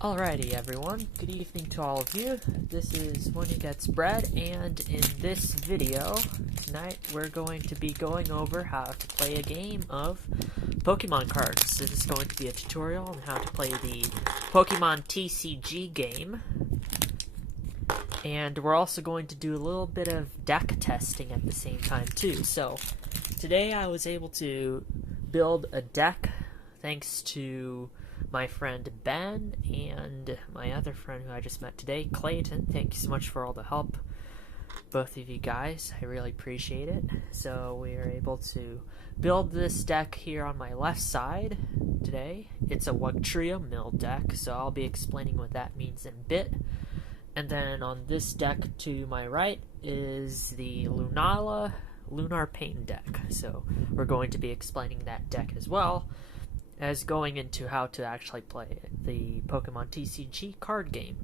Alrighty everyone, good evening to all of you. This is One Who Gets Bread, and in this video tonight we're going to be going over how to play a game of Pokemon cards. This is going to be a tutorial on how to play the Pokemon TCG game. And we're also going to do a little bit of deck testing at the same time too. So today I was able to build a deck thanks to my friend Ben and my other friend who I just met today, Clayton. Thank you so much for all the help, both of you guys. I really appreciate it. So we are able to build this deck here on my left side today. It's a Wugtrio mill deck, so I'll be explaining what that means in a bit. And then on this deck to my right is the Lunar Pain deck. So we're going to be explaining that deck as well as going into how to actually play the Pokemon TCG card game.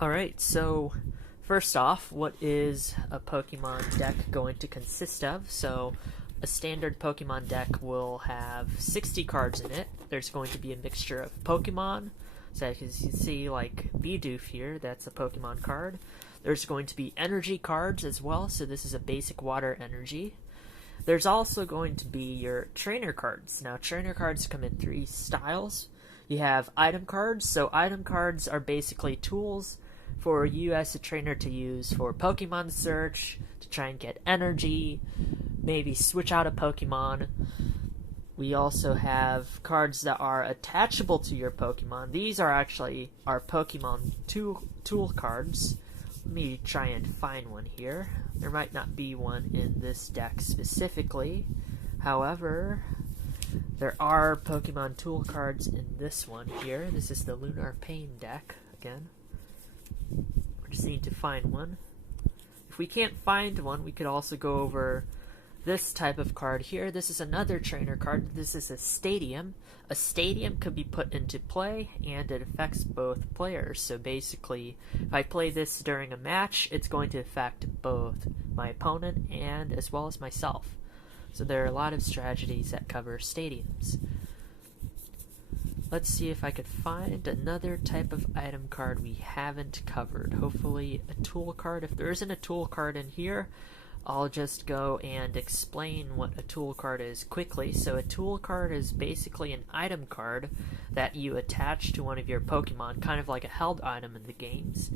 Alright, so first off, what is a Pokemon deck going to consist of? So a standard Pokemon deck will have 60 cards in it. There's going to be a mixture of Pokemon. So as you can see, like Bidoof here, that's a Pokemon card. There's going to be energy cards as well, so this is a basic water energy. There's also going to be your trainer cards. Now, trainer cards come in three styles. You have item cards. So item cards are basically tools for you as a trainer to use for Pokemon search, to try and get energy, maybe switch out a Pokemon. We also have cards that are attachable to your Pokemon. These are actually our Pokemon tool cards. Let me try and find one here. There might not be one in this deck specifically. However, there are Pokemon tool cards in this one here. This is the Lunar Pain deck again. We just need to find one. If we can't find one, we could also go over this type of card here. This is another trainer card. This is a stadium. A stadium could be put into play, and it affects both players. So basically, if I play this during a match, it's going to affect both my opponent and as well as myself. So there are a lot of strategies that cover stadiums. Let's see if I could find another type of item card we haven't covered. Hopefully a tool card. If there isn't a tool card in here, I'll just go and explain what a tool card is quickly. So a tool card is basically an item card that you attach to one of your Pokemon, kind of like a held item in the games.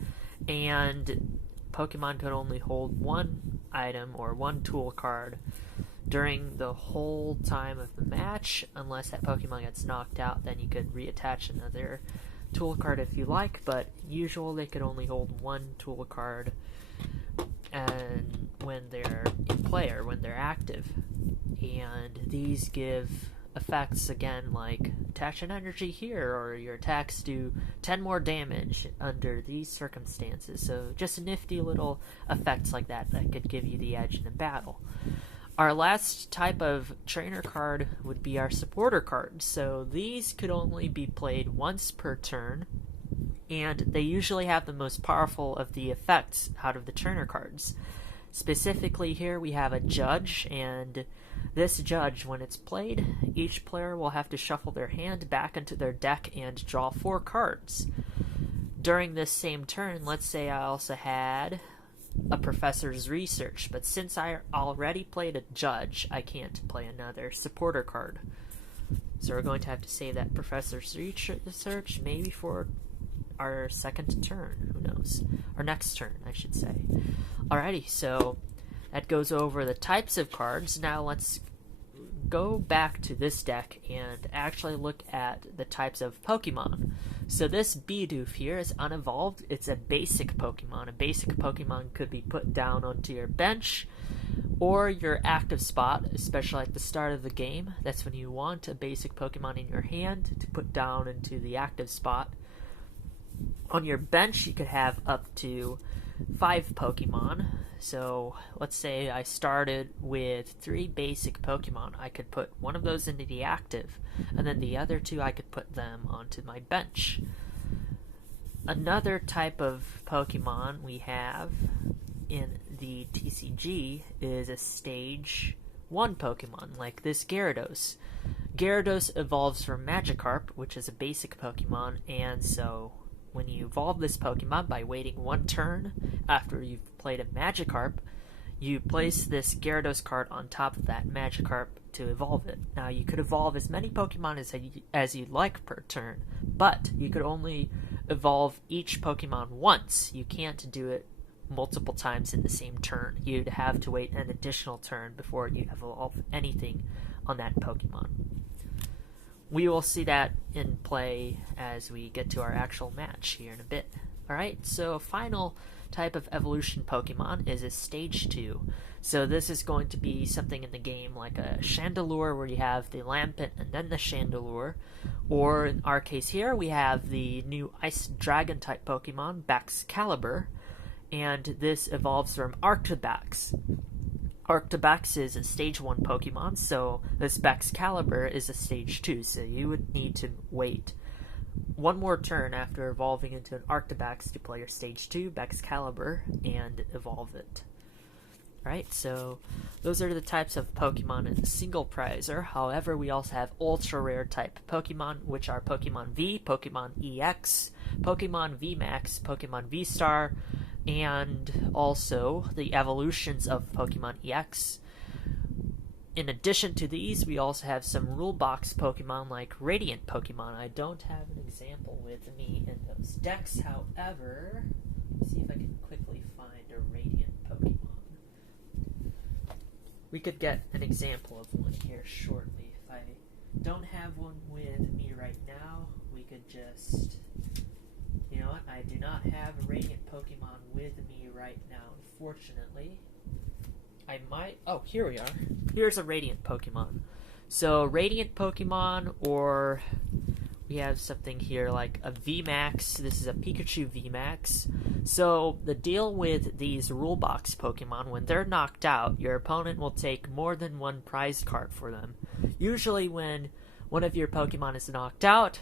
And Pokemon could only hold one item or one tool card during the whole time of the match. Unless that Pokemon gets knocked out, then you could reattach another tool card if you like, but usually they could only hold one tool card and when they're in play or when they're active. And these give effects again like attach an energy here, or your attacks do 10 more damage under these circumstances. So just nifty little effects like that that could give you the edge in a battle. Our last type of trainer card would be our supporter cards. So these could only be played once per turn, and they usually have the most powerful of the effects out of the trainer cards. Specifically here we have a judge, and this judge, when it's played, each player will have to shuffle their hand back into their deck and draw 4 cards. During this same turn, let's say I also had a professor's research, but since I already played a judge, I can't play another supporter card. So we're going to have to save that professor's research maybe for our second turn, who knows? Our next turn, I should say. Alrighty, so that goes over the types of cards. Now let's go back to this deck and actually look at the types of Pokemon. So this Bidoof here is unevolved. It's a basic Pokemon. A basic Pokemon could be put down onto your bench or your active spot, especially at the start of the game. That's when you want a basic Pokemon in your hand to put down into the active spot. On your bench, you could have up to 5 Pokemon. So let's say I started with 3 basic Pokemon. I could put one of those into the active, and then the other 2 I could put them onto my bench. Another type of Pokemon we have in the TCG is a stage 1 Pokemon, like this Gyarados. Gyarados evolves from Magikarp, which is a basic Pokemon, and so when you evolve this Pokemon by waiting one turn after you've played a Magikarp, you place this Gyarados card on top of that Magikarp to evolve it. Now, you could evolve as many Pokemon as you'd like per turn, but you could only evolve each Pokemon once. You can't do it multiple times in the same turn. You'd have to wait an additional turn before you evolve anything on that Pokemon. We will see that in play as we get to our actual match here in a bit. Alright, so final type of evolution Pokemon is a Stage 2. So this is going to be something in the game like a Chandelure, where you have the Lampent and then the Chandelure. Or in our case here, we have the new Ice Dragon type Pokemon, Baxcalibur, and this evolves from Arctibax. Arctibax is a Stage 1 Pokemon, so this Baxcalibur is a Stage 2, so you would need to wait one more turn after evolving into an Arctibax to play your Stage 2 Baxcalibur and evolve it. Right, so those are the types of Pokemon in the single prizer. However, we also have ultra rare type Pokemon, which are Pokemon V, Pokemon EX, Pokemon VMAX, Pokemon V-Star, and also the evolutions of Pokemon EX. In addition to these, we also have some rule box Pokemon like Radiant Pokemon. I don't have an example with me in those decks, however, let's see if I can quickly find a Radiant Pokemon. We could get an example of one here shortly. If I don't have one with me right now, we could just... You know what? I do not have a Radiant Pokemon with me right now, unfortunately. I might... Oh, here we are. Here's a Radiant Pokemon. So, Radiant Pokemon, or we have something here like a VMAX. This is a Pikachu VMAX. So, the deal with these rule box Pokemon, when they're knocked out, your opponent will take more than one prize card for them. Usually when one of your Pokemon is knocked out,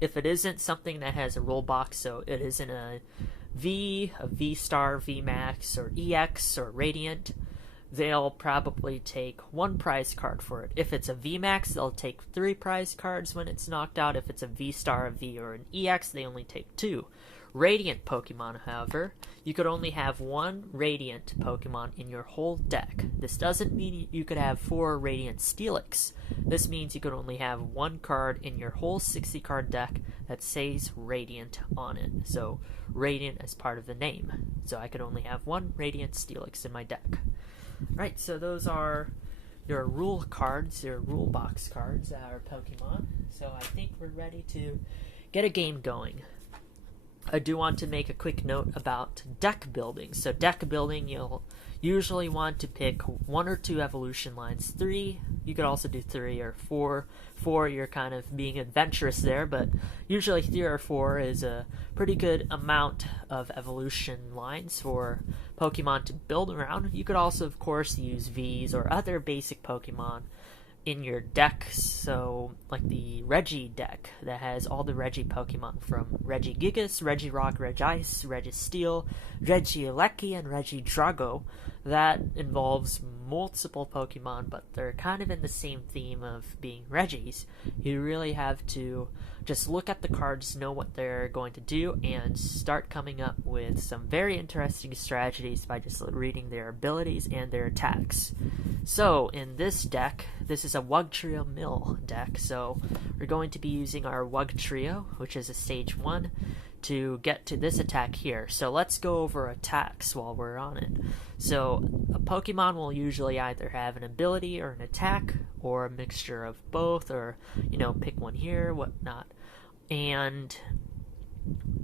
if it isn't something that has a rule box, so it isn't a V-Star, VMAX, or EX, or Radiant, they'll probably take one prize card for it. If it's a VMAX, they'll take 3 prize cards when it's knocked out. If it's a V-Star, a V, or an EX, they only take 2. Radiant Pokemon, however, you could only have 1 Radiant Pokemon in your whole deck. This doesn't mean you could have 4 Radiant Steelix. This means you could only have 1 card in your whole 60-card deck that says Radiant on it. So, Radiant as part of the name. So I could only have 1 Radiant Steelix in my deck. Right, so those are your rule cards, your rule box cards, our Pokemon. So I think we're ready to get a game going. I do want to make a quick note about deck building. So deck building, you'll usually want to pick 1 or 2 evolution lines. 3, you could also do 3 or 4. 4, you're kind of being adventurous there, but usually 3 or 4 is a pretty good amount of evolution lines for Pokemon to build around. You could also, of course, use Vs or other basic Pokemon in your deck, so like the Reggie deck that has all the Reggie Pokemon from Regigigas, Regirock, Regice, Registeel, Regieleki, and Regidrago. That involves multiple Pokemon, but they're kind of in the same theme of being Reggies. You really have to just look at the cards, know what they're going to do, and start coming up with some very interesting strategies by just reading their abilities and their attacks. So, in this deck, this is a Wugtrio Mill deck, so we're going to be using our Wugtrio, which is a Stage 1, to get to this attack here. So let's go over attacks while we're on it. So a Pokemon will usually either have an ability or an attack, or a mixture of both, or, you know, pick one here, whatnot. And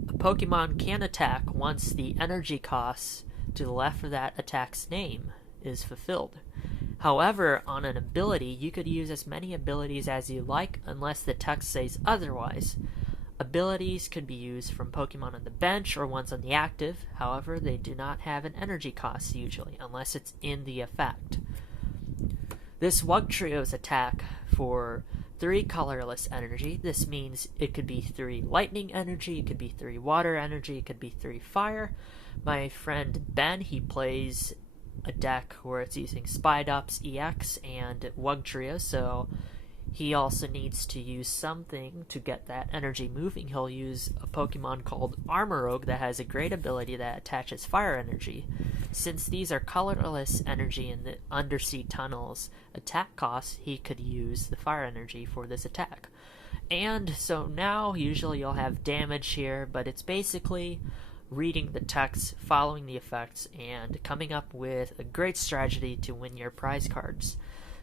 a Pokemon can attack once the energy cost to the left of that attack's name is fulfilled. However, on an ability, you could use as many abilities as you like unless the text says otherwise. Abilities could be used from Pokemon on the bench or ones on the active. However, they do not have an energy cost usually, unless it's in the effect. This Wugtrio's attack for 3 colorless energy. This means it could be 3 lightning energy, it could be 3 water energy, it could be 3 fire. My friend Ben, he plays a deck where it's using Spidops EX and Wugtrio, so he also needs to use something to get that energy moving. He'll use a Pokemon called Armorogue that has a great ability that attaches fire energy. Since these are colorless energy in the undersea tunnels attack costs, he could use the fire energy for this attack. And so now usually you'll have damage here, but it's basically reading the text, following the effects, and coming up with a great strategy to win your prize cards.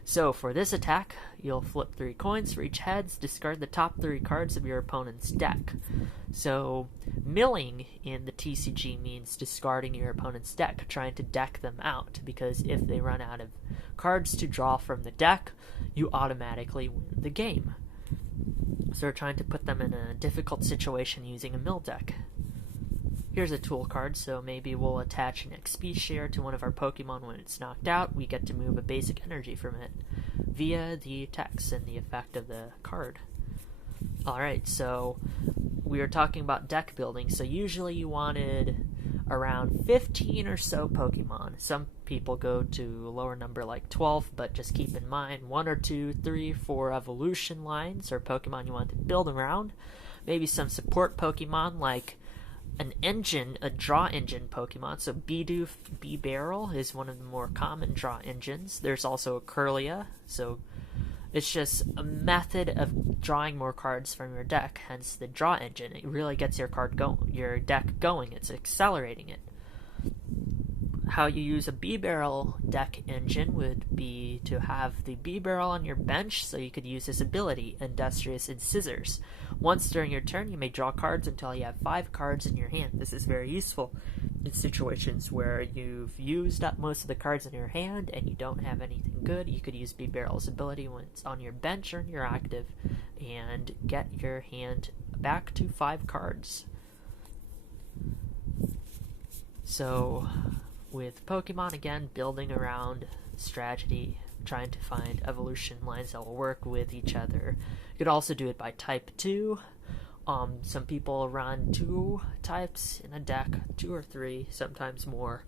So for this attack, you'll flip 3 coins for each heads, discard the top 3 cards of your opponent's deck. So milling in the TCG means discarding your opponent's deck, trying to deck them out, because if they run out of cards to draw from the deck, you automatically win the game. So we're trying to put them in a difficult situation using a mill deck. Here's a tool card, so maybe we'll attach an XP share to one of our Pokemon when it's knocked out. We get to move a basic energy from it via the text and the effect of the card. Alright, so we were talking about deck building, so usually you wanted around 15 or so Pokemon. Some people go to a lower number like 12, but just keep in mind 1 or 2, 3, 4 evolution lines or Pokemon you want to build around. Maybe some support Pokemon like an engine, a draw engine Pokemon. So Bidoof, B-Barrel is one of the more common draw engines. There's also a Curlia, so it's just a method of drawing more cards from your deck, hence the draw engine. It really gets your deck going. It's accelerating it. How you use a B-Barrel deck engine would be to have the B-Barrel on your bench so you could use his ability, Industrious and Scissors. Once during your turn, you may draw cards until you have 5 cards in your hand. This is very useful in situations where you've used up most of the cards in your hand and you don't have anything good. You could use B-Barrel's ability when it's on your bench or in your active and get your hand back to 5 cards. So with Pokemon, again, building around strategy, trying to find evolution lines that will work with each other. You could also do it by type 2. Some people run 2 types in a deck, 2 or 3, sometimes more.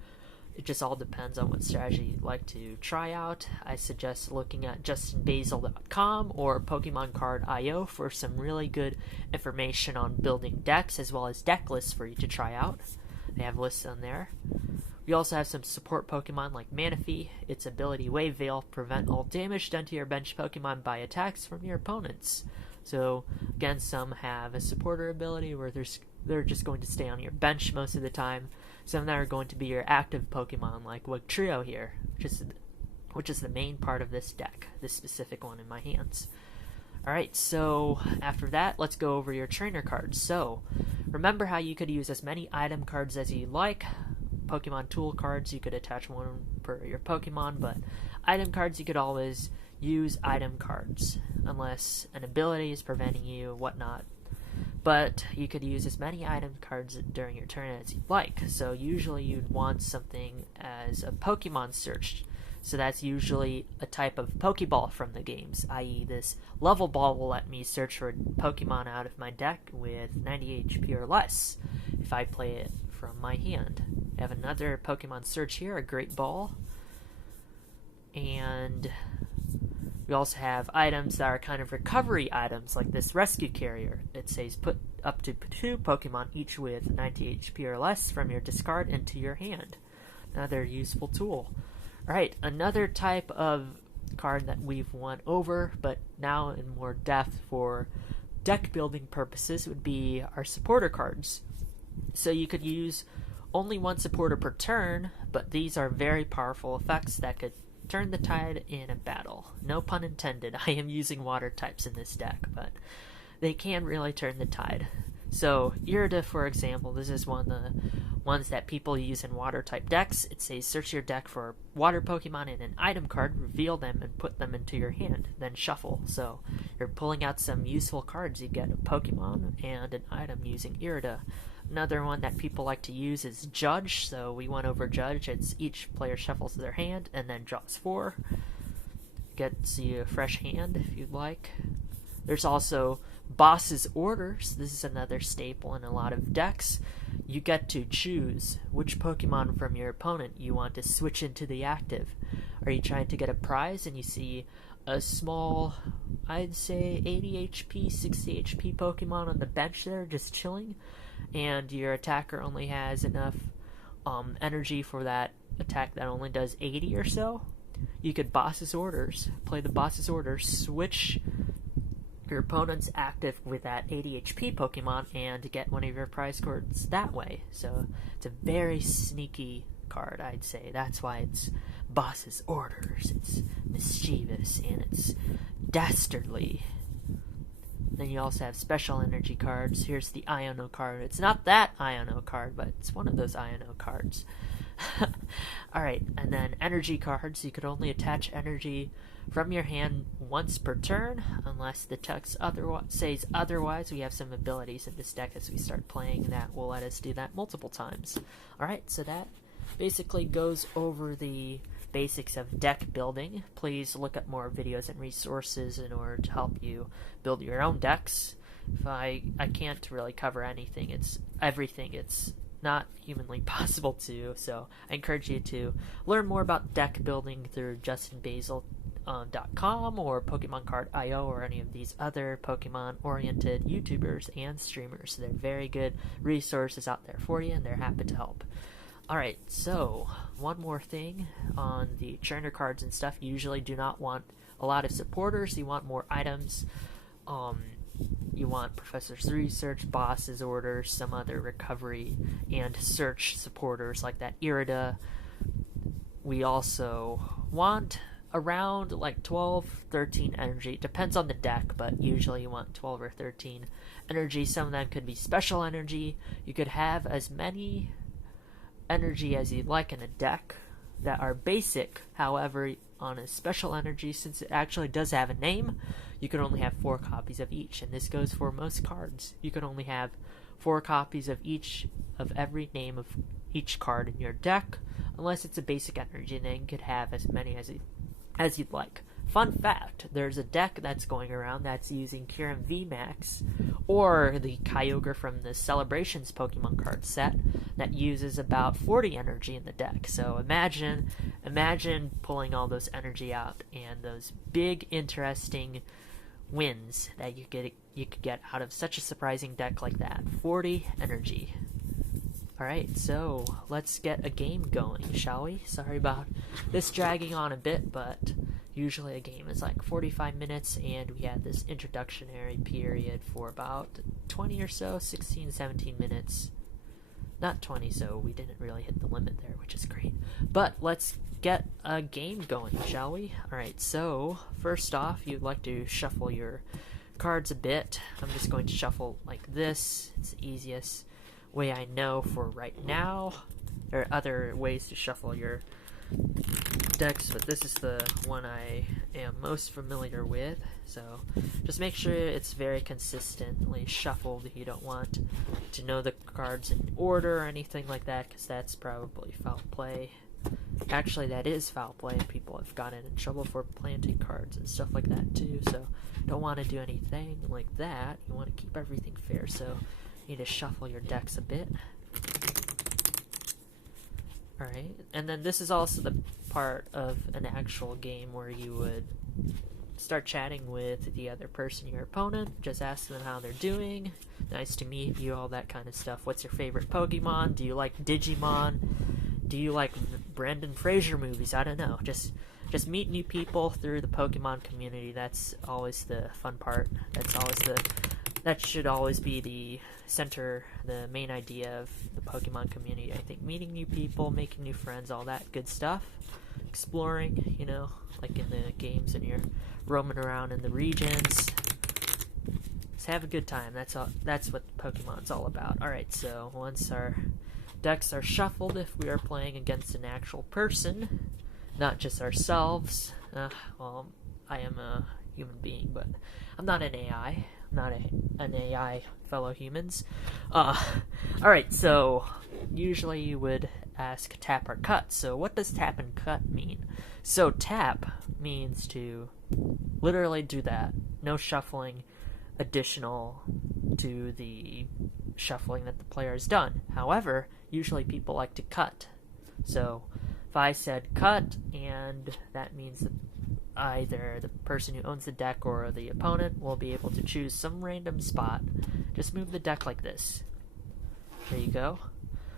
It just all depends on what strategy you'd like to try out. I suggest looking at justinbasil.com or PokemonCard.io for some really good information on building decks, as well as deck lists for you to try out. They have lists on there. We also have some support Pokemon like Manaphy. Its ability Wave Veil prevent all damage done to your bench Pokemon by attacks from your opponents. So again, some have a supporter ability where they're just going to stay on your bench most of the time. Some that are going to be your active Pokemon like Wugtrio here, which is the main part of this deck, this specific one in my hands. Alright, so after that, let's go over your trainer cards. So remember how you could use as many item cards as you like. Pokemon tool cards, you could attach one per your Pokemon, but item cards, you could always use item cards unless an ability is preventing you, whatnot. But you could use as many item cards during your turn as you'd like. So usually you'd want something as a Pokemon search. So that's usually a type of Pokeball from the games, i.e. this level ball will let me search for Pokemon out of my deck with 90 HP or less if I play it from my hand. I have another Pokemon search here, a Great Ball. And we also have items that are kind of recovery items, like this Rescue Carrier. It says put up to 2 Pokemon, each with 90 HP or less, from your discard into your hand. Another useful tool. Alright, another type of card that we've went over, but now in more depth for deck building purposes, would be our supporter cards. So you could use only 1 supporter per turn, but these are very powerful effects that could turn the tide in a battle. No pun intended. I am using water types in this deck, but they can really turn the tide. So Irida, for example, this is one of the ones that people use in water type decks. It says search your deck for water Pokemon and an item card, reveal them and put them into your hand, then shuffle. So you're pulling out some useful cards. You get a Pokemon and an item using Irida. Another one that people like to use is Judge. So we went over Judge. It's each player shuffles their hand and then draws 4. Gets you a fresh hand if you'd like. There's also Boss's Orders. This is another staple in a lot of decks. You get to choose which Pokemon from your opponent you want to switch into the active. Are you trying to get a prize and you see a small I'd say 80 HP, 60 HP Pokemon on the bench there, just chilling, and your attacker only has enough energy for that attack that only does 80 or so, you could boss's orders, play the boss's orders, switch your opponent's active with that 80 HP Pokemon, and get one of your prize cards that way. So it's a very sneaky card, I'd say. That's why it's boss's orders. It's mischievous and it's dastardly. Then you also have special energy cards. Here's the Iono card. It's not that Iono card, but it's one of those Iono cards. Alright, and then energy cards. You could only attach energy from your hand once per turn, unless the text says otherwise. We have some abilities in this deck as we start playing that will let us do that multiple times. Alright, so that basically goes over the basics of deck building. Please look up more videos and resources in order to help you build your own decks. If I can't really cover anything, it's not humanly possible to, so I encourage you to learn more about deck building through justinbasil.com or PokemonCard.io or any of these other Pokemon-oriented YouTubers and streamers. They're very good resources out there for you, and they're happy to help. Alright, so one more thing on the trainer cards and stuff. You usually do not want a lot of supporters. You want more items. You want Professor's Research, Boss's Orders, some other recovery, and search supporters like that Irida. We also want around like 12, 13 energy. It depends on the deck, but usually you want 12 or 13 energy. Some of them could be special energy. You could have as many energy as you'd like in a deck that are basic. However, on a special energy, since it actually does have a name, you can only have 4 copies of each, and this goes for most cards. You can only have 4 copies of every name of each card in your deck, unless it's a basic energy, and then you could have as many as you'd like. Fun fact, there's a deck that's going around that's using Kyurem VMAX, or the Kyogre from the Celebrations Pokemon card set, that uses about 40 energy in the deck. So imagine pulling all those energy out and those big, interesting wins that you could get out of such a surprising deck like that. 40 energy. Alright, so let's get a game going, shall we? Sorry about this dragging on a bit, but usually a game is like 45 minutes, and we had this introductionary period for about 20 or so, 16, 17 minutes. Not 20, so we didn't really hit the limit there, which is great. But let's get a game going, shall we? Alright, so first off, you'd like to shuffle your cards a bit. I'm just going to shuffle like this. It's the easiest way I know for right now. There are other ways to shuffle your decks, but this is the one I am most familiar with. So just make sure it's very consistently shuffled. You don't want to know the cards in order or anything like that, because that's probably foul play. Actually, that is foul play. People have gotten in trouble for planting cards and stuff like that too, so don't want to do anything like that. You want to keep everything fair, so you need to shuffle your decks a bit. Alright, and then this is also the part of an actual game where you would start chatting with the other person, your opponent. Just ask them how they're doing. Nice to meet you, all that kind of stuff. What's your favorite Pokemon? Do you like Digimon? Do you like Brendan Fraser movies? I don't know. Just meet new people through the Pokemon community. That's always the fun part. That should always be the center, the main idea of the Pokemon community. I think meeting new people, making new friends, all that good stuff. Exploring, like in the games, and you're roaming around in the regions. Just have a good time. That's what Pokemon's all about. Alright, so once our decks are shuffled, if we are playing against an actual person, not just ourselves. Well, I am a human being, but I'm not an AI. I'm not an AI, fellow humans. Alright, so usually you would ask tap or cut. So what does tap and cut mean? So tap means to literally do that. No shuffling additional to the shuffling that the player has done. However, usually people like to cut. So if I said cut, and that means either the person who owns the deck or the opponent will be able to choose some random spot. Just move the deck like this. There you go.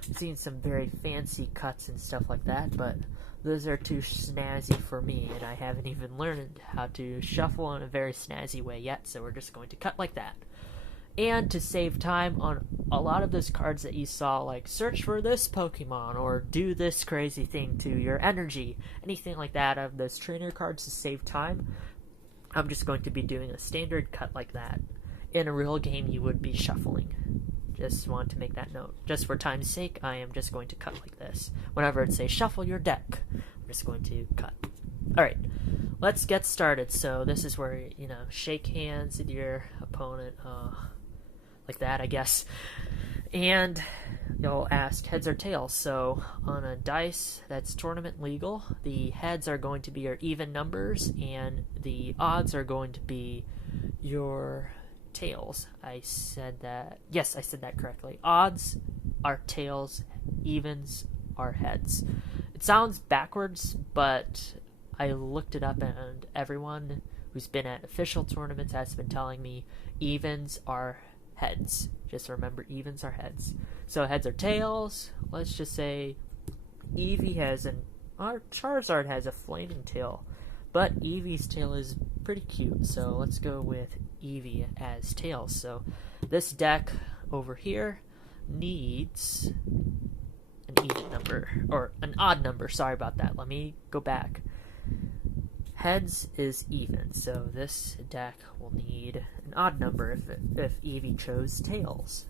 I've seen some very fancy cuts and stuff like that, but those are too snazzy for me, and I haven't even learned how to shuffle in a very snazzy way yet, so we're just going to cut like that. And to save time on a lot of those cards that you saw, like search for this Pokemon or do this crazy thing to your energy, anything like that, of those trainer cards to save time, I'm just going to be doing a standard cut like that. In a real game, you would be shuffling. Just want to make that note. Just for time's sake, I am just going to cut like this. Whenever it says shuffle your deck, I'm just going to cut. Alright, let's get started. So this is where, shake hands with your opponent, like that, I guess. And you'll ask heads or tails. So on a dice that's tournament legal, the heads are going to be your even numbers, and the odds are going to be your tails. I said that. Yes, I said that correctly. Odds are tails, evens are heads. It sounds backwards, but I looked it up, and everyone who's been at official tournaments has been telling me evens are heads. Just remember, evens are heads. So heads are tails. Let's just say Eevee our Charizard has a flaming tail, but Eevee's tail is pretty cute, so let's go with Eevee as tails. So this deck over here needs an even number, or an odd number, sorry about that. Let me go back. Heads is even, so this deck will need an odd number if Eevee chose tails.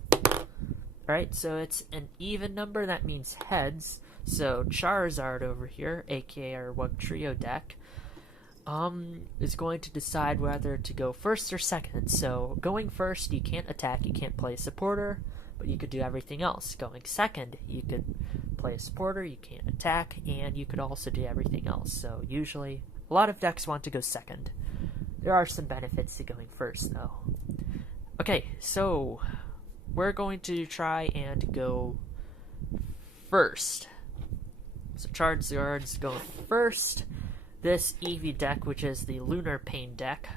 Alright, so it's an even number, that means heads. So Charizard over here, aka our Wugtrio deck, is going to decide whether to go first or second. So going first, you can't attack, you can't play a supporter, but you could do everything else. Going second, you could play a supporter, you can't attack, and you could also do everything else. So usually a lot of decks want to go second. There are some benefits to going first, though. Okay, so we're going to try and go first. So Charizard's going first. This Eevee deck, which is the Lunar Pain deck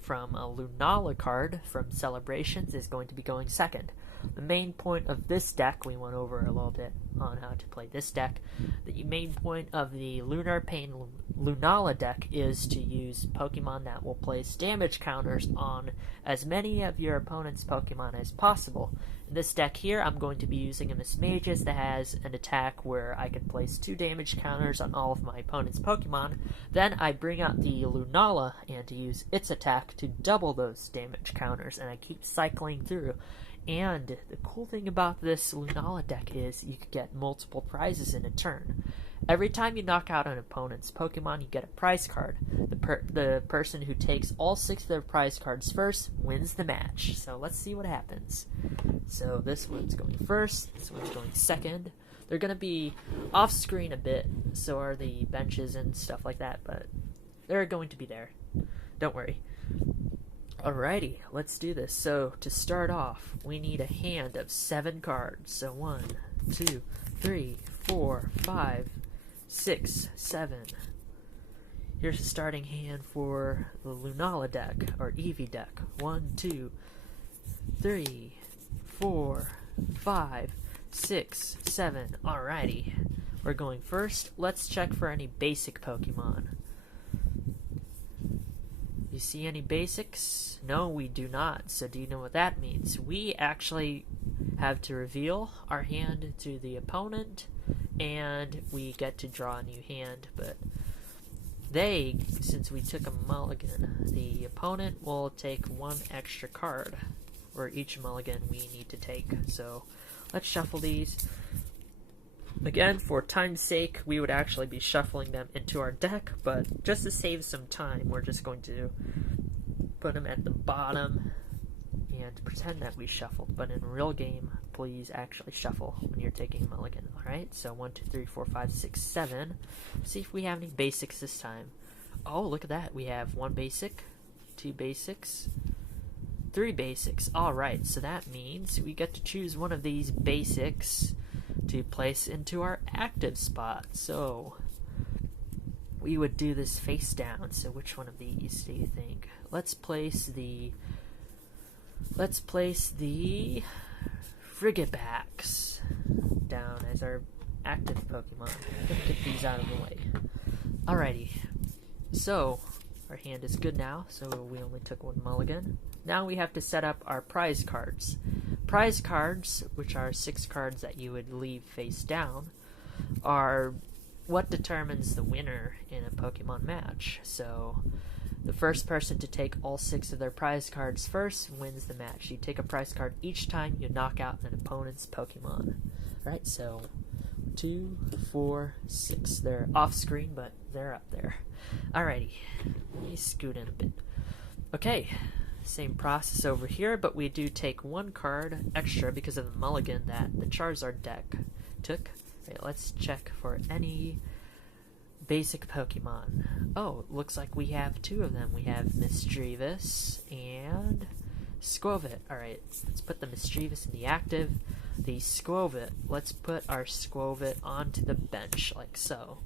from a Lunala card from Celebrations, is going to be going second. The main point of this deck, we went over a little bit on how to play this deck. The main point of the Lunar Pain Lunala deck is to use Pokemon that will place damage counters on as many of your opponent's Pokemon as possible. In this deck here, I'm going to be using a Miss Magus that has an attack where I can place 2 damage counters on all of my opponent's Pokemon. Then I bring out the Lunala and use its attack to double those damage counters, and I keep cycling through. And the cool thing about this Lunala deck is you could get multiple prizes in a turn. Every time you knock out an opponent's Pokemon, you get a prize card. The person who takes all 6 of their prize cards first wins the match. So let's see what happens. So this one's going first, this one's going second. They're going to be off screen a bit, so are the benches and stuff like that, but they're going to be there. Don't worry. Alrighty, let's do this. So, to start off, we need a hand of 7 cards. So, 1, 2, 3, 4, 5, 6, 7. Here's a starting hand for the Lunala deck, or Eevee deck. 1, 2, 3, 4, 5, 6, 7. Alrighty, we're going first. Let's check for any basic Pokemon. You see any basics? No, we do not. So do you know what that means? We actually have to reveal our hand to the opponent, and we get to draw a new hand. But since we took a mulligan, the opponent will take 1 extra card, or each mulligan we need to take. So let's shuffle these. Again, for time's sake, we would actually be shuffling them into our deck, but just to save some time, we're just going to put them at the bottom and pretend that we shuffled. But in a real game, please actually shuffle when you're taking a mulligan. Alright, so 1, 2, 3, 4, 5, 6, 7. See if we have any basics this time. Oh, look at that. We have 1 basic, 2 basics, 3 basics. Alright, so that means we get to choose one of these basics to place into our active spot. So we would do this face down. So which one of these do you think? Let's place the Frigibax down as our active Pokemon. Let's get these out of the way. Alrighty. So our hand is good now, so we only took one mulligan. Now we have to set up our prize cards. Prize cards, which are 6 cards that you would leave face down, are what determines the winner in a Pokemon match. So the first person to take all 6 of their prize cards first wins the match. You take a prize card each time you knock out an opponent's Pokemon. Right, so 2, 4, 6. They're off screen, but they're up there. Alrighty, let me scoot in a bit. Okay, same process over here, but we do take 1 card extra because of the mulligan that the Charizard deck took. Right, let's check for any basic Pokemon. Oh, looks like we have 2 of them. We have Misdreavus and Skwovet. Alright, let's put the Misdreavus in the active. The Skwovet, let's put our Skwovet onto the bench, like so.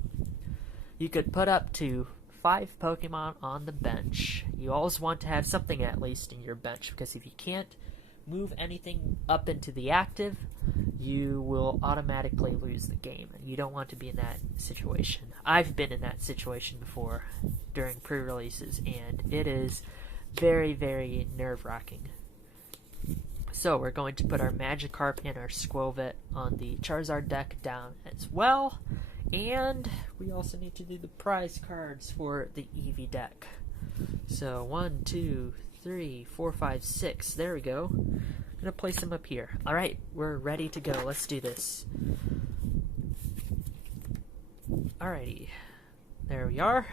You could put up to 5 Pokemon on the bench. You always want to have something at least in your bench, because if you can't move anything up into the active, you will automatically lose the game. You don't want to be in that situation. I've been in that situation before during pre-releases, and it is very, very nerve-wracking. So we're going to put our Magikarp and our Skwovet on the Charizard deck down as well. And we also need to do the prize cards for the Eevee deck. So 1, 2, 3, 4, 5, 6. There we go. I'm going to place them up here. Alright, we're ready to go. Let's do this. Alrighty. There we are.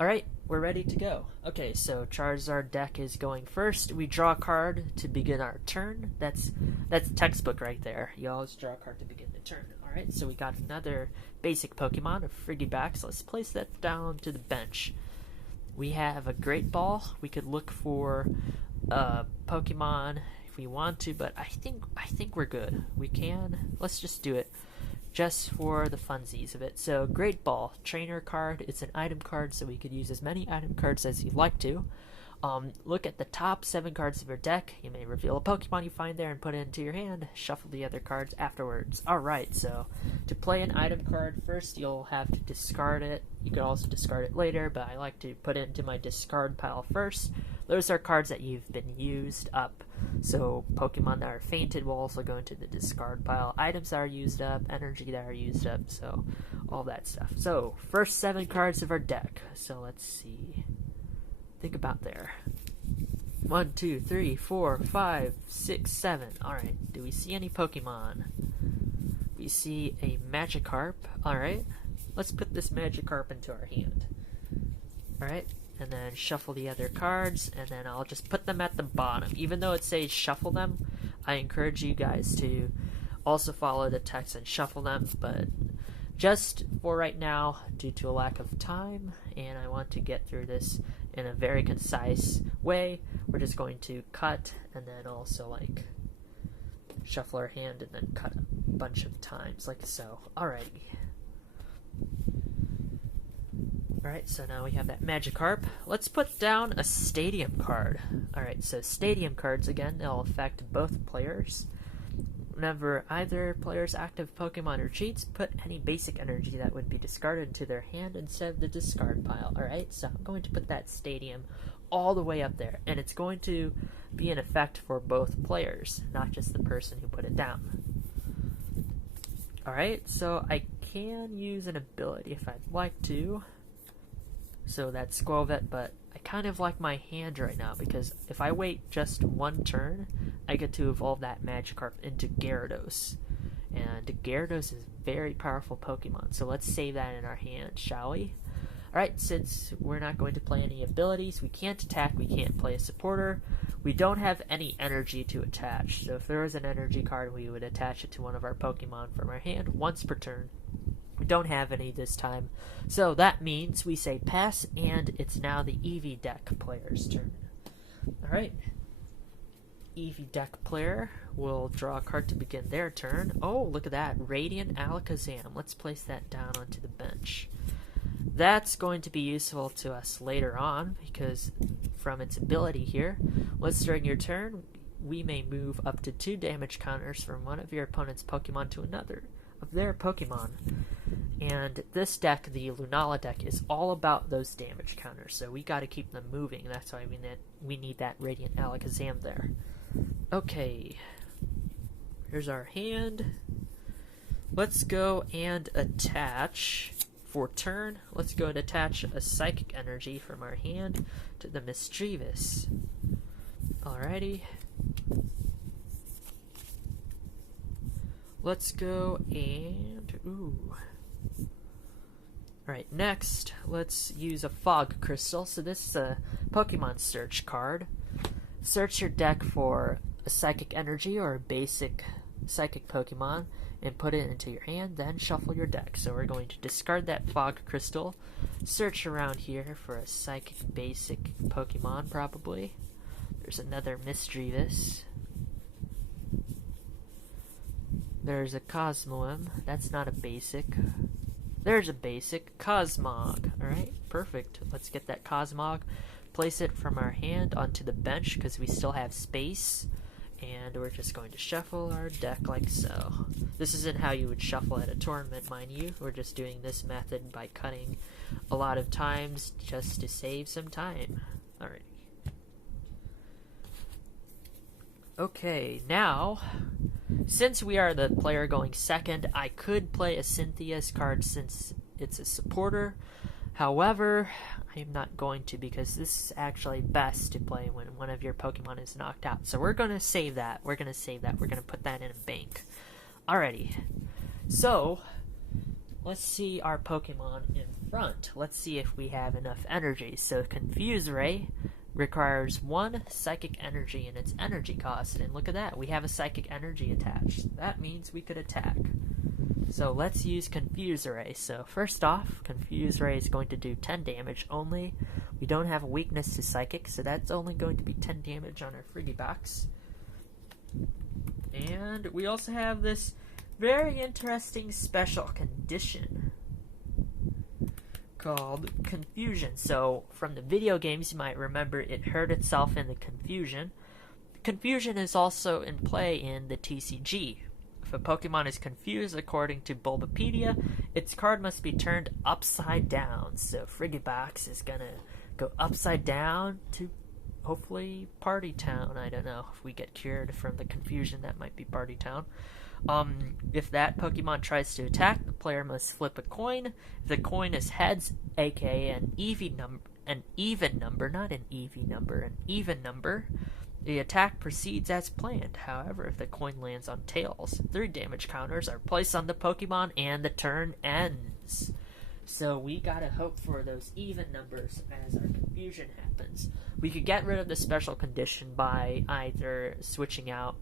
Alright, we're ready to go. Okay, so Charizard deck is going first. We draw a card to begin our turn. That's textbook right there. You always draw a card to begin the turn. Alright, so we got another basic Pokemon, a Frigibax. Let's place that down to the bench. We have a Great Ball. We could look for Pokemon if we want to, but I think we're good. We can. Let's just do it, just for the funsies of it. So Great Ball, trainer card. It's an item card, so we could use as many item cards as you'd like to. Look at the top 7 cards of your deck. You may reveal a Pokemon you find there and put it into your hand. Shuffle the other cards afterwards. Alright, so to play an item card first, you'll have to discard it. You could also discard it later, but I like to put it into my discard pile first. Those are cards that you've been used up. So Pokemon that are fainted will also go into the discard pile. Items that are used up, energy that are used up, so all that stuff. So first 7 cards of our deck. So let's see. Think about there. 1, 2, 3, 4, 5, 6, 7. Alright, do we see any Pokemon? We see a Magikarp. Alright, let's put this Magikarp into our hand. Alright, and then shuffle the other cards, and then I'll just put them at the bottom. Even though it says shuffle them, I encourage you guys to also follow the text and shuffle them, but just for right now, due to a lack of time, and I want to get through this in a very concise way, we're just going to cut and then also like shuffle our hand and then cut a bunch of times like so. Alrighty. Alright, so now we have that Magikarp. Let's put down a Stadium card. Alright, so Stadium cards, again, they'll affect both players. Whenever either player's active Pokemon retreats, put any basic energy that would be discarded into their hand instead of the discard pile. Alright, so I'm going to put that Stadium all the way up there, and it's going to be an effect for both players, not just the person who put it down. Alright, so I can use an ability if I'd like to. So that's Skwovet, but I kind of like my hand right now, because if I wait just 1 turn, I get to evolve that Magikarp into Gyarados. And Gyarados is a very powerful Pokemon, so let's save that in our hand, shall we? Alright, since we're not going to play any abilities, we can't attack, we can't play a supporter, we don't have any energy to attach. So if there was an energy card, we would attach it to one of our Pokemon from our hand once per turn. We don't have any this time, so that means we say pass, and it's now the Eevee deck player's turn. Alright, Eevee deck player will draw a card to begin their turn. Oh, look at that, Radiant Alakazam. Let's place that down onto the bench. That's going to be useful to us later on because from its ability here, once during your turn, we may move up to 2 damage counters from one of your opponent's Pokemon to another of their Pokemon. And this deck, the Lunala deck, is all about those damage counters, so we gotta keep them moving. That's why we need that Radiant Alakazam there. Okay, here's our hand. Let's go and attach, for turn, let's go and attach a Psychic Energy from our hand to the Mischievous. Alrighty. Let's go and... ooh. Alright, next, let's use a Fog Crystal. So this is a Pokemon Search card. Search your deck for a Psychic Energy or a basic Psychic Pokemon and put it into your hand, then shuffle your deck. So we're going to discard that Fog Crystal, search around here for a Psychic basic Pokemon, probably. There's another Mischievous. There's a Cosmoem. That's not a basic. There's a basic Cosmog. Alright, perfect. Let's get that Cosmog, place it from our hand onto the bench because we still have space. And we're just going to shuffle our deck like so. This isn't how you would shuffle at a tournament, mind you. We're just doing this method by cutting a lot of times just to save some time. Alright. Okay, now, since we are the player going second, I could play a Cynthia's card since it's a supporter. However, I am not going to because this is actually best to play when one of your Pokemon is knocked out. So we're going to save that. We're going to put that in a bank. Alrighty. So, let's see our Pokemon in front. Let's see if we have enough energy. So Confuse Ray requires 1 Psychic Energy in its energy cost. And look at that. We have a Psychic Energy attached. That means we could attack. So let's use Confuse Ray. So first off, Confuse Ray is going to do 10 damage only. We don't have a weakness to Psychic, so that's only going to be 10 damage on our Frigibax. And we also have this very interesting special condition called Confusion. So from the video games, you might remember it hurt itself in the Confusion. Confusion is also in play in the TCG. If a Pokemon is confused according to Bulbapedia, its card must be turned upside down. So Frigibax is gonna go upside down to hopefully Party Town. I don't know. If we get cured from the confusion, that might be Party Town. If that Pokemon tries to attack, the player must flip a coin. If the coin is heads, aka an even number, not an EV number, an even number, the attack proceeds as planned. However, if the coin lands on tails, 3 damage counters are placed on the Pokemon and the turn ends. So we gotta hope for those even numbers as our confusion happens. We could get rid of the special condition by either switching out,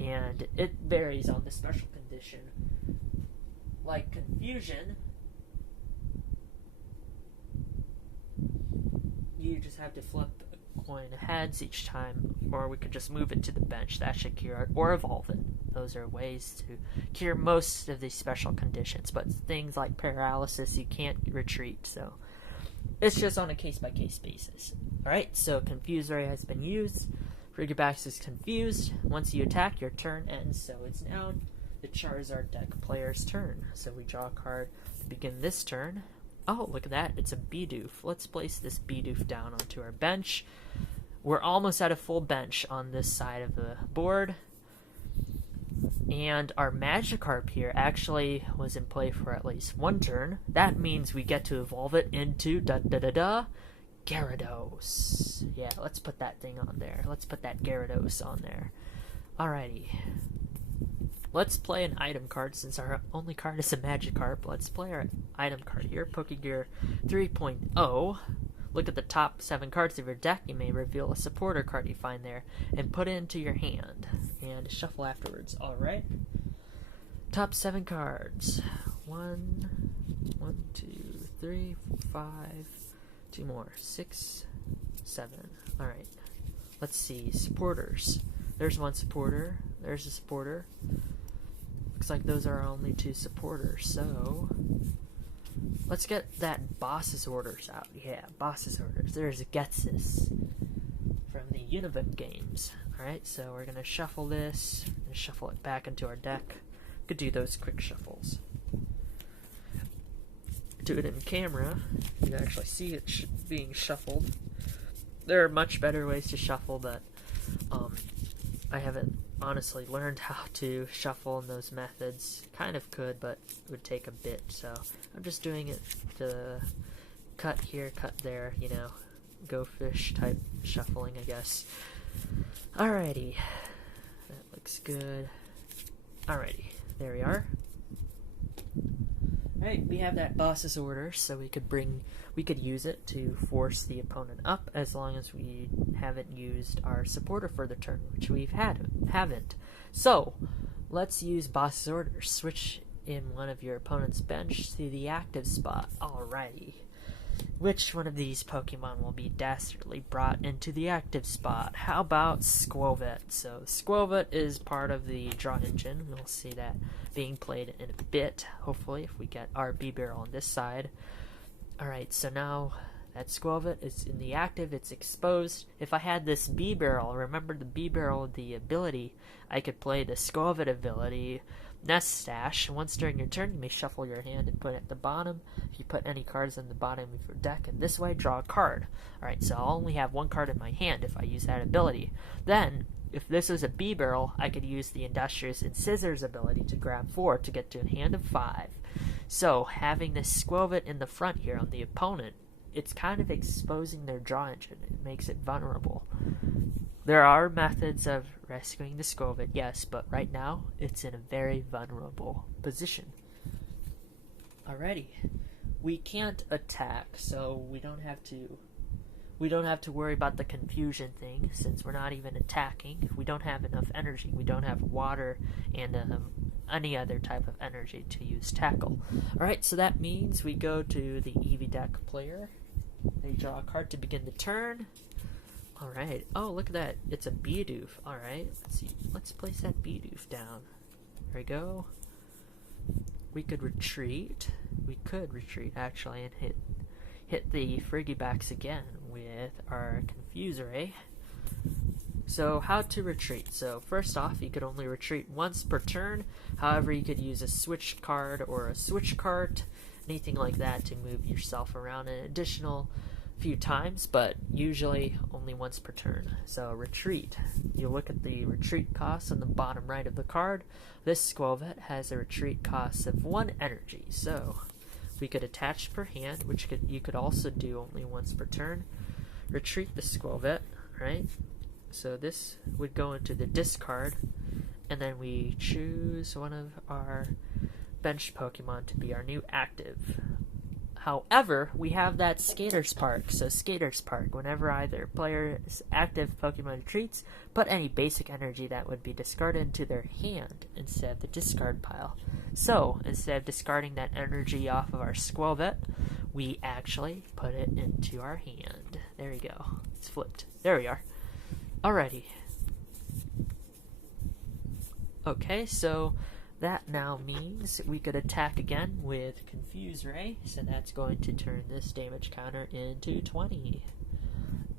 and it varies on the special condition. Like confusion, you just have to flip a coin heads each time, or we could just move it to the bench. That should cure it, or evolve it. Those are ways to cure most of these special conditions, but things like paralysis, you can't retreat, so it's just on a case-by-case basis. Alright, so Confuse Ray has been used. Frigibax is confused. Once you attack, your turn ends, so it's now the Charizard deck player's turn. So we draw a card to begin this turn. Oh, look at that, it's a Bidoof. Let's place this Bidoof down onto our bench. We're almost at a full bench on this side of the board. And our Magikarp here actually was in play for at least one turn. That means we get to evolve it into Gyarados. Yeah, let's put that thing on there. Let's put that Gyarados on there. Alrighty. Let's play an item card since our only card is a Magikarp. Let's play our item card here, Pokegear 3.0. Look at the top 7 cards of your deck. You may reveal a supporter card you find there and put it into your hand and shuffle afterwards. Alright. Top 7 cards. 1, 2, 3, 4, 5, 2 more. 6, 7. Alright. Let's see. Supporters. There's one supporter. There's a supporter. Looks like those are our only 2 supporters, so Let's get that boss's orders out. Yeah, boss's orders. There's Getsis from the Univim games. Alright, so we're gonna shuffle this and shuffle it back into our deck. Could do those quick shuffles. Do it in camera. You can actually see it being shuffled. There are much better ways to shuffle, but I haven't honestly learned how to shuffle in those methods. Kind of could, but it would take a bit, so I'm just doing it to cut here, cut there, you know, go fish type shuffling, I guess. Alrighty, that looks good. Alrighty, there we are. Alright, we have that boss's order, so we could use it to force the opponent up as long as we haven't used our supporter for the turn, which we haven't. So, let's use boss's order. Switch in one of your opponent's bench to the active spot. Alrighty. Which one of these Pokemon will be dastardly brought into the active spot? How about Skwovet? So Skwovet is part of the draw engine. We'll see that being played in a bit, hopefully, if we get our B-Barrel on this side. Alright, so now that Skwovet is in the active, it's exposed. If I had this B-Barrel, remember the B-Barrel, the ability, I could play the Skwovet ability, Nest Stash. Once during your turn, you may shuffle your hand and put it at the bottom. If you put any cards on the bottom of your deck, and this way, draw a card. Alright, so I'll only have one card in my hand if I use that ability. Then, if this was a B-Barrel, I could use the Industrious and Scissors ability to grab 4 to get to a hand of 5. So, having this Skwovet in the front here on the opponent, it's kind of exposing their draw engine. It makes it vulnerable. There are methods of rescuing the Skwovet, yes, but right now, it's in a very vulnerable position. Alrighty. We can't attack, so we don't have to worry about the confusion thing, since we're not even attacking. We don't have enough energy. We don't have water and any other type of energy to use tackle. Alright, so that means we go to the Eevee deck player. They draw a card to begin the turn. Alright. Oh, look at that. It's a Bidoof. Alright. Let's see. Let's place that Bidoof down. There we go. We could retreat. We could retreat, actually, and hit the Frigibacks again with our Confuse Ray. So, how to retreat. So, first off, you could only retreat once per turn. However, you could use a switch card or a switch cart, anything like that, to move yourself around an additional few times, but usually only once per turn. So retreat. You look at the retreat cost on the bottom right of the card. This Skwovet has a retreat cost of 1 energy, so we could attach per hand, which you could also do only once per turn. Retreat the Skwovet, right? So this would go into the discard, and then we choose one of our bench Pokemon to be our new active. However, we have that Skater's Park. So Skater's Park, whenever either player's active Pokemon retreats, put any basic energy that would be discarded into their hand instead of the discard pile. So, instead of discarding that energy off of our Skwovet, we actually put it into our hand. There we go. It's flipped. There we are. Alrighty. Okay, so that now means we could attack again with Confuse Ray, so that's going to turn this damage counter into 20.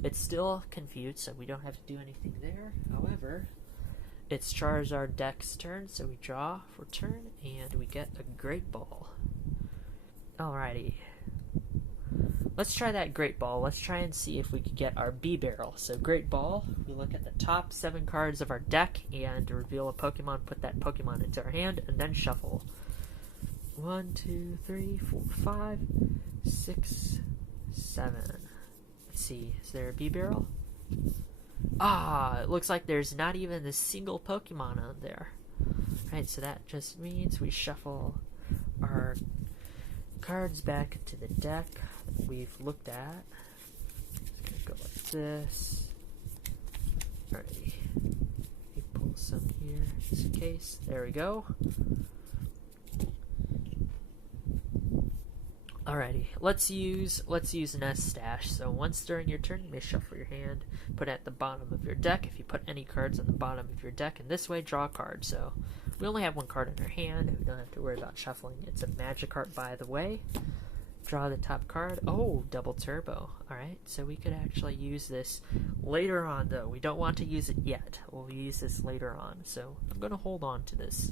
It's still confused, so we don't have to do anything there. However, it's Charizard deck's turn, so we draw for turn, and we get a Great Ball. Alrighty. Let's try that Great Ball. Let's try and see if we could get our B-Barrel. So Great Ball, we look at the top 7 cards of our deck and reveal a Pokemon, put that Pokemon into our hand, and then shuffle. 1, 2, 3, 4, 5, 6, 7. Let's see, is there a B-Barrel? Ah, it looks like there's not even a single Pokemon on there. Right, so that just means we shuffle our cards back into the deck that we've looked at. It's gonna go like this. Alrighty. Let me pull some here just in case. There we go. Alrighty, let's use Nest Stash. So once during your turn, you may shuffle your hand, put it at the bottom of your deck. If you put any cards on the bottom of your deck, and this way, draw a card. So we only have 1 card in our hand. We don't have to worry about shuffling. It's a Magikarp, by the way. Draw the top card. Oh, double turbo. Alright, so we could actually use this later on, though. We don't want to use it yet. We'll use this later on, so I'm going to hold on to this.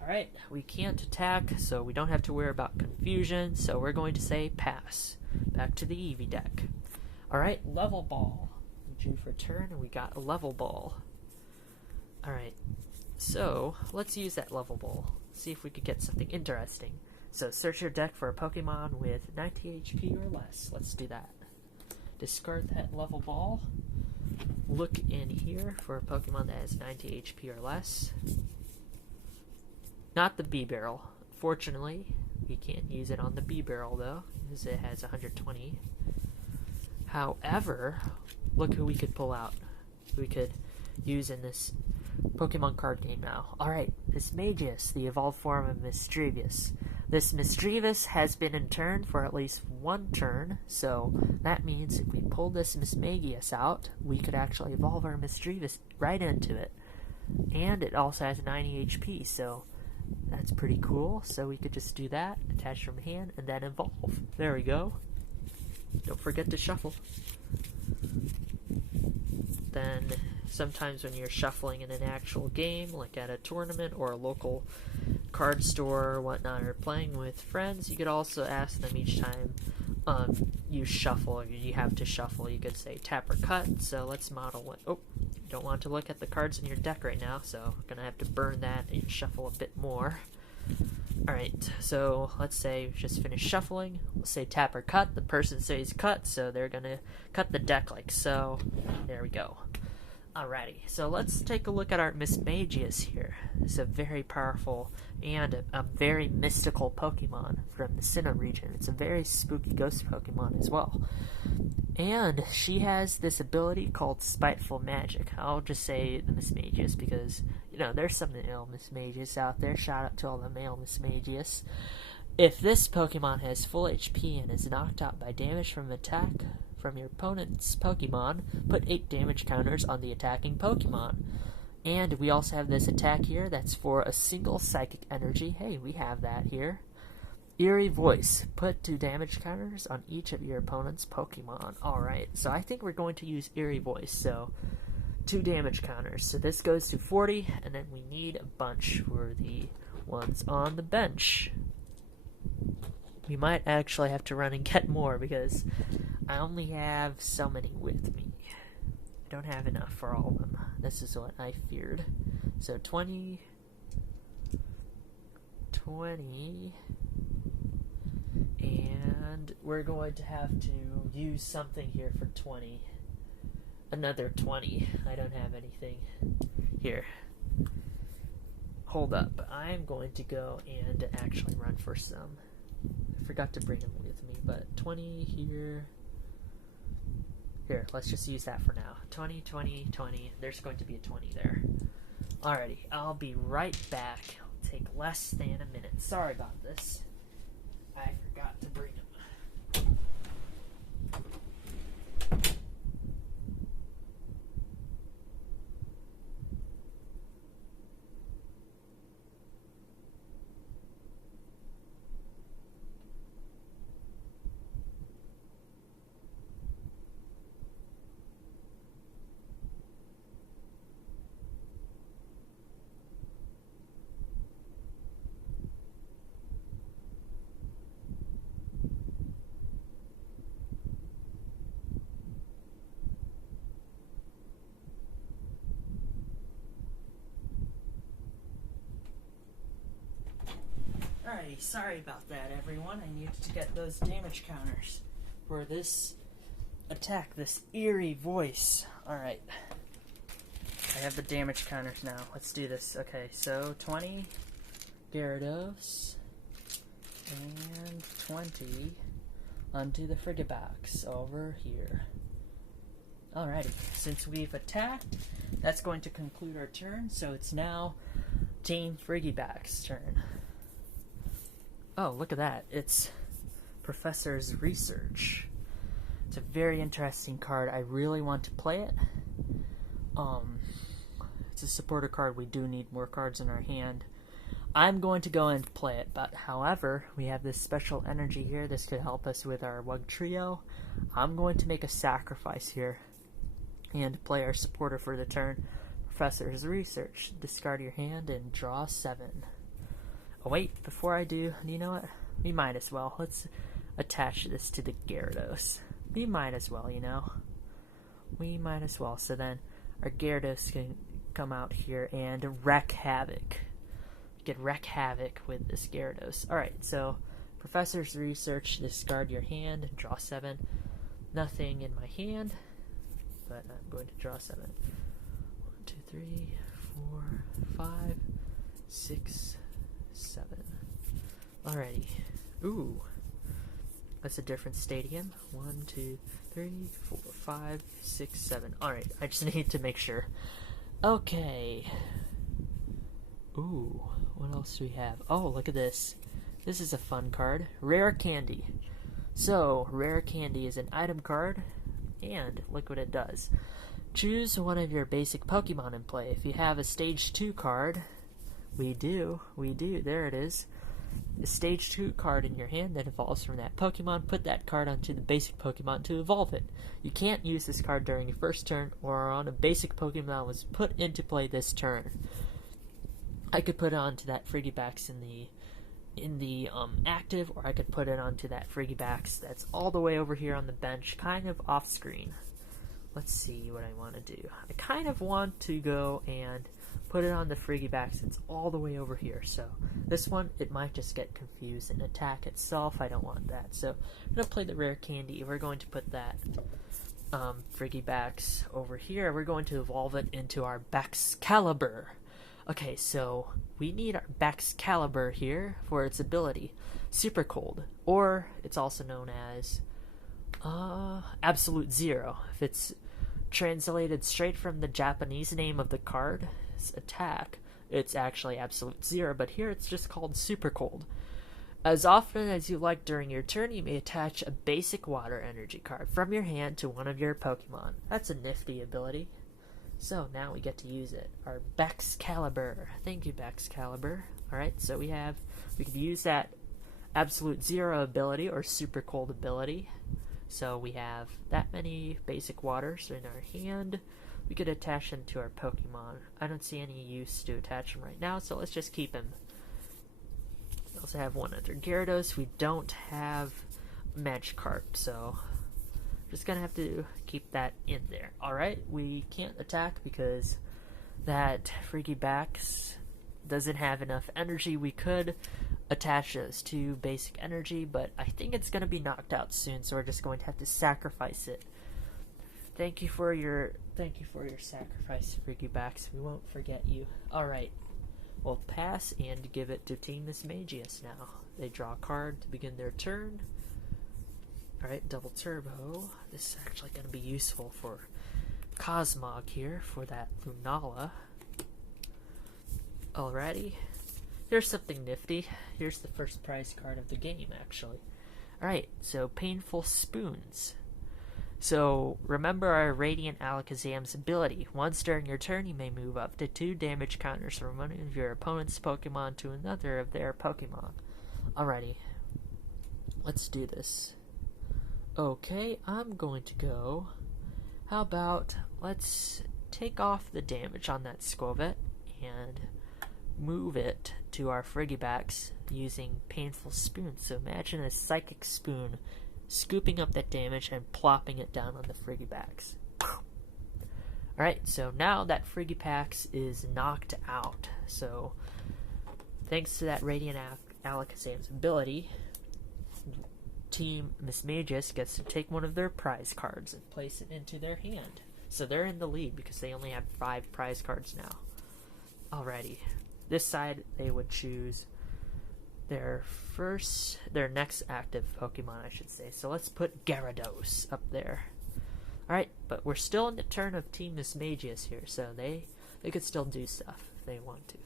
Alright, we can't attack, so we don't have to worry about confusion, so we're going to say pass. Back to the Eevee deck. Alright, level ball. We drew for turn, and we got a level ball. Alright, so let's use that level ball. See if we could get something interesting. So search your deck for a Pokemon with 90 HP or less. Let's do that. Discard that level ball. Look in here for a Pokemon that has 90 HP or less. Not the B-Barrel. Fortunately, we can't use it on the B-Barrel though, because it has 120. However, look who we could pull out. We could use in this Pokemon card game now. Alright, Mismagius, the evolved form of Misdreavus. This Misdreavus has been in turn for at least one turn, so that means if we pull this Mismagius out, we could actually evolve our Misdreavus right into it. And it also has 90 HP, so that's pretty cool. So we could just do that, attach from hand, and then evolve. There we go. Don't forget to shuffle. Then sometimes when you're shuffling in an actual game, like at a tournament or a local card store or whatnot, or playing with friends, you could also ask them each time you shuffle, or you have to shuffle, you could say tap or cut. So let's model what. Oh, you don't want to look at the cards in your deck right now, so I'm gonna have to burn that and shuffle a bit more. Alright, so let's say we just finished shuffling. We'll say tap or cut. The person says cut, so they're gonna cut the deck like so. There we go. Alrighty, so let's take a look at our Mismagius here. It's a very powerful and a very mystical Pokemon from the Sinnoh region. It's a very spooky ghost Pokemon as well. And she has this ability called Spiteful Magic. I'll just say the Mismagius because, you know, there's some male Mismagius out there. Shout out to all the male Mismagius. If this Pokemon has full HP and is knocked out by damage from attack from your opponent's Pokemon, put 8 damage counters on the attacking Pokemon. And we also have this attack here that's for a single psychic energy. Hey, we have that here. Eerie Voice. Put 2 damage counters on each of your opponent's Pokemon. Alright, so I think we're going to use Eerie Voice, so 2 damage counters. So this goes to 40, and then we need a bunch for the ones on the bench. We might actually have to run and get more because I only have so many with me. I don't have enough for all of them. This is what I feared. So 20, and we're going to have to use something here for 20. Another 20. I don't have anything. Here. Hold up. I'm going to go and actually run for some. I forgot to bring them with me, but 20 here. Here, let's just use that for now. 20, 20, 20. There's going to be a 20 there. Alrighty, I'll be right back. It'll take less than a minute. Sorry about this. I forgot to bring them. Alrighty, sorry about that, everyone. I needed to get those damage counters for this attack, this Eerie Voice. Alright. I have the damage counters now. Let's do this. Okay, so 20 Gyarados and 20 onto the Frigibax over here. Alrighty, since we've attacked, that's going to conclude our turn, so it's now Team Frigibax's turn. Oh, look at that. It's Professor's Research. It's a very interesting card. I really want to play it. It's a supporter card. We do need more cards in our hand. I'm going to go and play it, but however, we have this special energy here. This could help us with our Wugtrio. I'm going to make a sacrifice here and play our supporter for the turn. Professor's Research. Discard your hand and draw 7. Oh wait, before I do, you know what? We might as well. Let's attach this to the Gyarados. We might as well, you know. We might as well. So then our Gyarados can come out here and wreak havoc. We could wreak havoc with this Gyarados. Alright, so Professor's Research, discard your hand, draw 7. Nothing in my hand, but I'm going to draw 7. 1, 2, 3, 4, 5, 6, 7. Alrighty. Ooh. That's a different stadium. 1, 2, 3, 4, 5, 6, 7. Alright, I just need to make sure. Okay. Ooh, what else do we have? Oh, look at this. This is a fun card. Rare Candy. So, Rare Candy is an item card, and look what it does. Choose one of your basic Pokemon in play. If you have a Stage 2 card, we do, there it is. A Stage 2 card in your hand that evolves from that Pokemon, put that card onto the basic Pokemon to evolve it. You can't use this card during your first turn or on a basic Pokemon that was put into play this turn. I could put it onto that Frigibax in the active, or I could put it onto that Frigibax that's all the way over here on the bench, kind of off screen. Let's see what I want to do. I kind of want to go and put it on the Frigibax that's all the way over here. So this one, it might just get confused and attack itself. I don't want that. So I'm going to play the Rare Candy. We're going to put that Frigibax over here. We're going to evolve it into our Baxcalibur. Okay, so we need our Baxcalibur here for its ability, Super Cold, or it's also known as Absolute Zero. If it's translated straight from the Japanese name of the card's attack, it's actually Absolute Zero, but here it's just called Super Cold. As often as you like during your turn, you may attach a basic water energy card from your hand to one of your Pokemon. That's a nifty ability. So now we get to use it. Our Baxcalibur. Thank you, Baxcalibur. Alright, so we could use that Absolute Zero ability or Super Cold ability. So we have that many basic waters in our hand. We could attach them to our Pokemon. I don't see any use to attach them right now, so let's just keep him. We also have one other Gyarados. We don't have Magikarp, so just gonna have to keep that in there. Alright, we can't attack because that Frigibax doesn't have enough energy. We could attach those to basic energy, but I think it's gonna be knocked out soon, so we're just going to have to sacrifice it. Thank you for your sacrifice, Frigibax. We won't forget you. Alright, we'll pass and give it to Team Mismagius now. They draw a card to begin their turn. Alright, double turbo. This is actually going to be useful for Cosmog here for that Lunala. Alrighty. Here's something nifty. Here's the first prize card of the game, actually. Alright, so Painful Spoons. So, remember our Radiant Alakazam's ability. Once during your turn, you may move up to 2 damage counters from one of your opponent's Pokemon to another of their Pokemon. Alrighty. Let's do this. Okay, I'm going to go. How about let's take off the damage on that Squovet and move it to our Frigibax using Painful Spoon. So imagine a Psychic Spoon scooping up that damage and plopping it down on the Frigibax. Alright, so now that Frigibax is knocked out. So thanks to that Radiant Alakazam's ability, Team Mismagius gets to take one of their prize cards and place it into their hand. So they're in the lead because they only have 5 prize cards now. Alrighty. This side, they would choose their next active Pokemon, I should say. So let's put Gyarados up there. Alright, but we're still in the turn of Team Mismagius here, so they could still do stuff if they want to.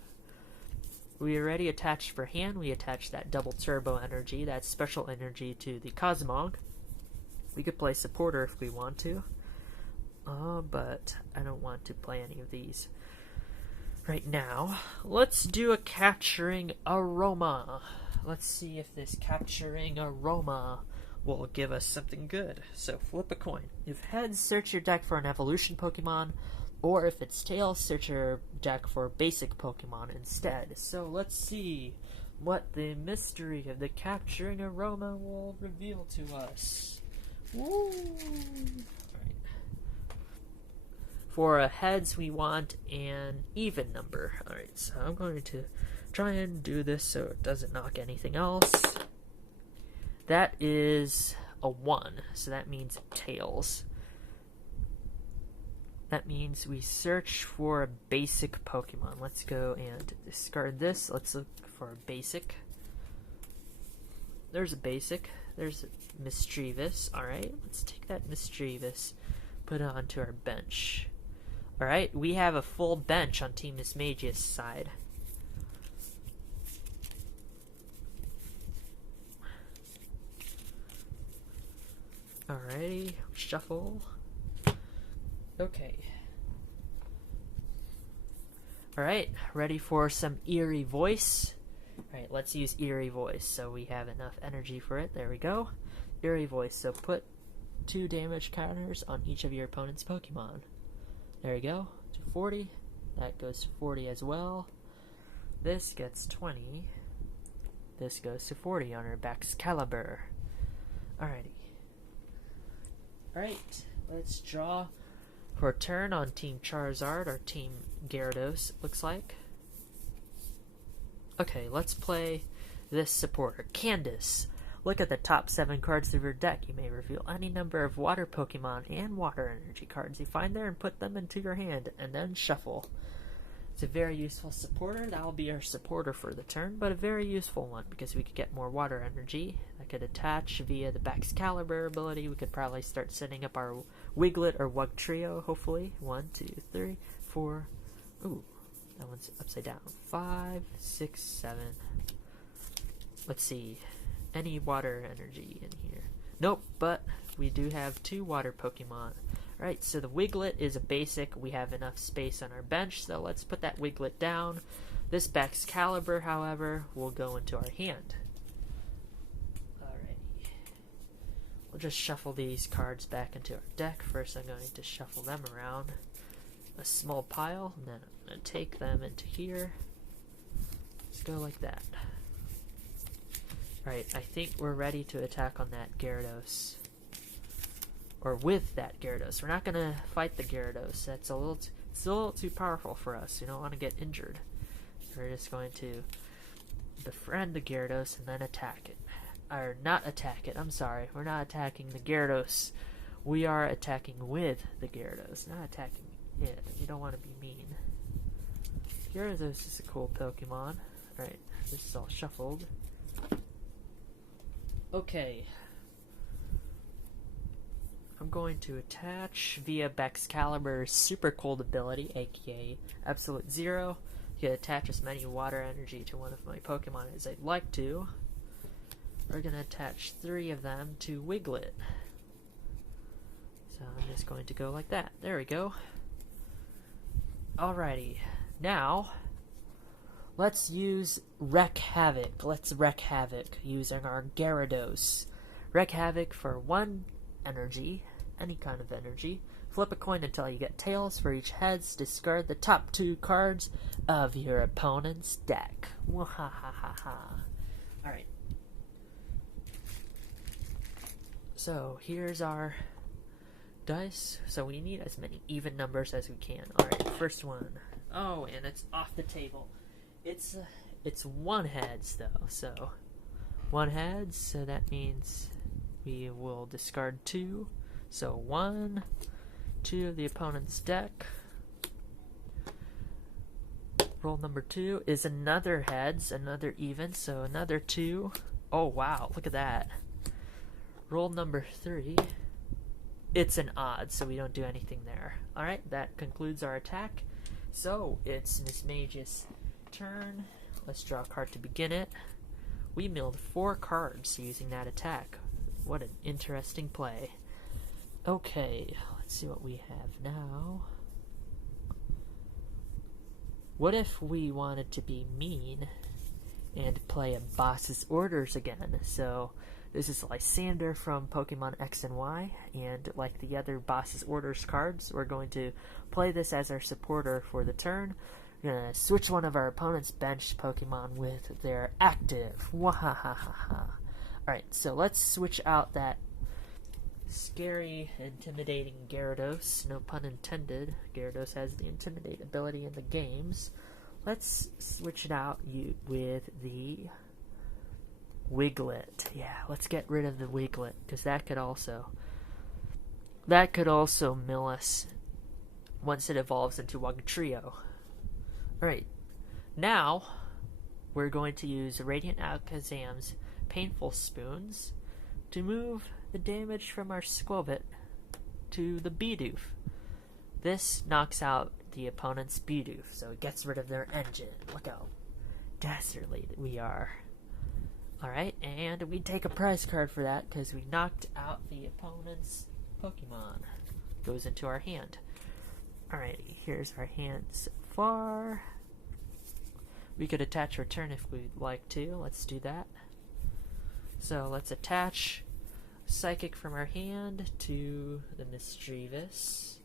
We already attached for hand. We attached that double turbo energy, that special energy to the Cosmog. We could play supporter if we want to. But I don't want to play any of these. Right now, let's do a capturing aroma. Let's see if this capturing aroma will give us something good. So flip a coin. If heads, search your deck for an evolution Pokemon, or if it's tails, search your deck for basic Pokemon instead. So let's see what the mystery of the capturing aroma will reveal to us. Woo! Right. For heads, we want an even number. Alright, so I'm going to try and do this so it doesn't knock anything else. That is a 1, so that means tails. That means we search for a basic Pokemon. Let's go and discard this. Let's look for a basic. There's a basic. There's a Mischievous. Alright, let's take that Mischievous, put it onto our bench. Alright, we have a full bench on Team Mismagius' side. Alrighty, shuffle. Okay. Alright, ready for some eerie voice? Alright, let's use eerie voice so we have enough energy for it. There we go. Eerie voice, so put 2 damage counters on each of your opponent's Pokemon. There you go, to 40. That goes to 40 as well. This gets 20. This goes to 40 on our Baxcalibur. Alrighty. Alright, let's draw for a turn on Team Charizard or Team Gyarados, looks like. Okay, let's play this supporter, Candace. Look at the top 7 cards of your deck. You may reveal any number of water Pokemon and water energy cards you find there and put them into your hand, and then shuffle. It's a very useful supporter. That will be our supporter for the turn, but a very useful one because we could get more water energy. I could attach via the Baxcalibur ability. We could probably start setting up our Wiglet or Wugtrio, hopefully. 1, 2, 3, 4. Ooh, that one's upside down. 5, 6, 7. Let's see. Any water energy in here? Nope, but we do have 2 water Pokemon. Alright, so the Wiglet is a basic. We have enough space on our bench, so let's put that Wiglet down. This Baxcalibur, however, will go into our hand. Alrighty. We'll just shuffle these cards back into our deck. First, I'm going to shuffle them around a small pile, and then I'm going to take them into here. Let's go like that. Alright, I think we're ready to attack on that Gyarados. Or with that Gyarados. We're not going to fight the Gyarados. It's a little too powerful for us. We don't want to get injured. We're just going to befriend the Gyarados and then attack it. Or not attack it. I'm sorry. We're not attacking the Gyarados. We are attacking with the Gyarados. Not attacking it. We don't want to be mean. Gyarados is a cool Pokemon. Alright, this is all shuffled. Okay. I'm going to attach via Baxcalibur's Super Cold ability, aka Absolute Zero. You can attach as many water energy to one of my Pokemon as I'd like to. We're going to attach 3 of them to Wiglet. So I'm just going to go like that. There we go. Alrighty. Now, let's use Wreak Havoc. Let's Wreak Havoc using our Gyarados. Wreak Havoc for 1 energy, any kind of energy. Flip a coin until you get tails. For each heads, discard the top 2 cards of your opponent's deck. Wahahaha. Alright. So here's our dice. So we need as many even numbers as we can. Alright, first one. Oh, and it's off the table. It's 1 heads though, so 1 heads, so that means we will discard 2. So 1, 2 of the opponent's deck. Roll number 2 is another heads, another even, so another 2. Oh wow, look at that. Roll number 3. It's an odd, so we don't do anything there. Alright, that concludes our attack. So, it's Mismagius' turn. Let's draw a card to begin it. We milled 4 cards using that attack. What an interesting play. Okay, let's see what we have now. What if we wanted to be mean and play a boss's orders again? So this is Lysander from Pokemon X and Y, and like the other boss's orders cards, we're going to play this as our supporter for the turn. We're going to switch one of our opponent's benched Pokemon with their active. Wahahaha. Alright, so let's switch out that scary, intimidating Gyarados. No pun intended. Gyarados has the Intimidate ability in the games. Let's switch it out with the Wiglet. Yeah, let's get rid of the Wiglet, because that could also mill us once it evolves into Wugtrio. Alright, now we're going to use Radiant Alakazam's Painful Spoons to move the damage from our Squovit to the Bidoof. This knocks out the opponent's Bidoof, so it gets rid of their engine. Look how dastardly we are. Alright, and we take a prize card for that because we knocked out the opponent's Pokemon. Goes into our hand. Alrighty, here's our hand so far. We could attach return if we'd like to. Let's do that. So let's attach Psychic from our hand to the Mischievous.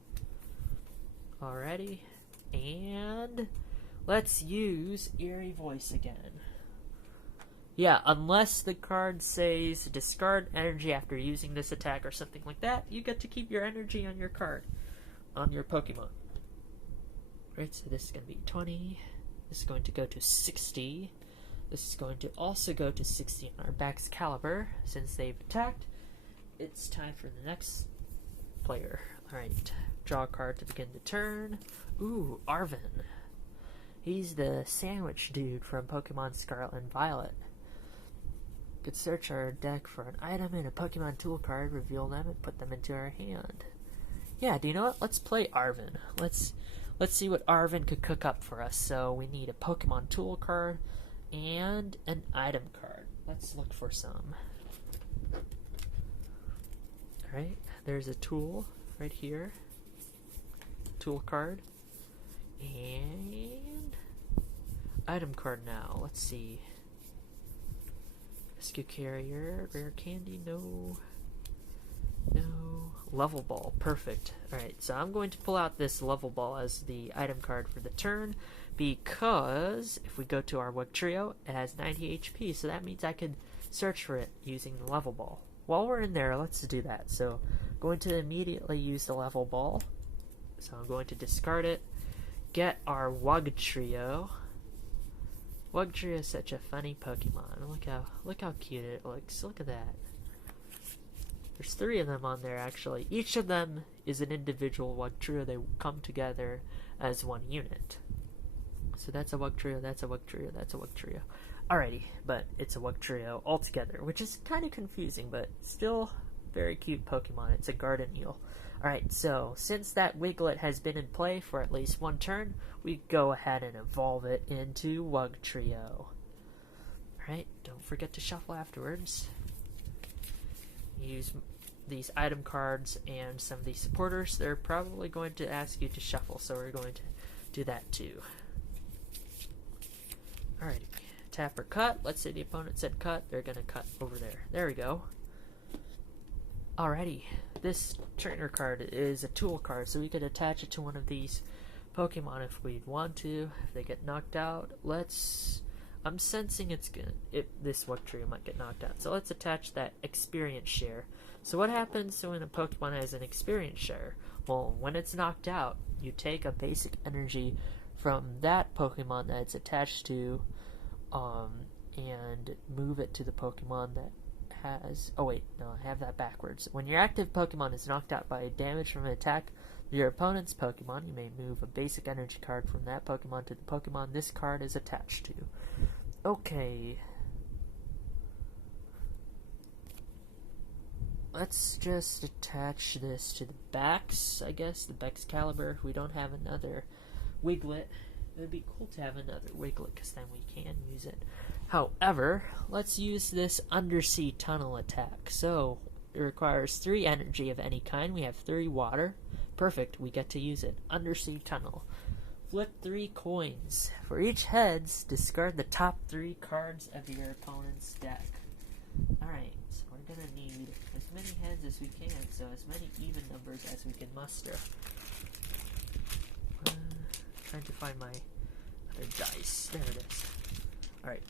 Alrighty, and let's use Eerie Voice again. Yeah, unless the card says discard energy after using this attack or something like that, you get to keep your energy on your card, on your Pokemon. Right, so this is going to be 20. This is going to go to 60. This is going to also go to 60 on our Baxcalibur. Since they've attacked, it's time for the next player. Alright, draw a card to begin the turn. Ooh, Arven. He's the sandwich dude from Pokemon Scarlet and Violet. Could search our deck for an item in a Pokemon tool card, reveal them, and put them into our hand. Yeah, do you know what? Let's play Arven. Let's see what Arven could cook up for us. So we need a Pokemon tool card and an item card. Let's look for some. Alright, there's a tool right here. Tool card. And item card now. Let's see. Rescue Carrier, Rare Candy, no. No. Level Ball, perfect. Alright, so I'm going to pull out this Level Ball as the item card for the turn, because if we go to our Wugtrio, it has 90 HP, so that means I could search for it using the Level Ball. While we're in there, let's do that. So, I'm going to immediately use the Level Ball. So I'm going to discard it, get our Wugtrio. Wugtrio is such a funny Pokemon. Look how cute it looks. Look at that. There's 3 of them on there actually. Each of them is an individual Wugtrio. They come together as one unit. So that's a Wugtrio, that's a Wugtrio, that's a Wugtrio. Alrighty, but it's a Wugtrio altogether, which is kind of confusing, but still very cute Pokemon. It's a garden eel. Alright, so since that Wiglet has been in play for at least one turn, we go ahead and evolve it into Wugtrio. Alright, don't forget to shuffle afterwards. Use these item cards and some of these supporters. They're probably going to ask you to shuffle, so we're going to do that too. Alrighty, tap or cut. Let's say the opponent said cut, they're going to cut over there. There we go. Alrighty, this trainer card is a tool card, so we could attach it to one of these Pokemon if we'd want to. If they get knocked out, I'm sensing this Wugtrio might get knocked out, so let's attach that experience share. So what happens when a Pokemon has an experience share? Well, when it's knocked out, you take a basic energy from that Pokemon that it's attached to, and move it to the Pokemon that has... Oh wait, no, I have that backwards. When your active Pokemon is knocked out by damage from an attack of your opponent's Pokemon, you may move a basic energy card from that Pokemon to the Pokemon this card is attached to. Okay. Let's just attach this to the backs, I guess, the Baxcalibur. We don't have another Wiglet. It would be cool to have another Wiglet, because then we can use it. However, let's use this Undersea Tunnel attack. So, it requires 3 energy of any kind. We have 3 water. Perfect, we get to use it. Undersea Tunnel. Flip 3 coins. For each heads, discard the top 3 cards of your opponent's deck. Alright, so we're going to need as many heads as we can, so as many even numbers as we can muster. Trying to find my other dice. There it is. Alright.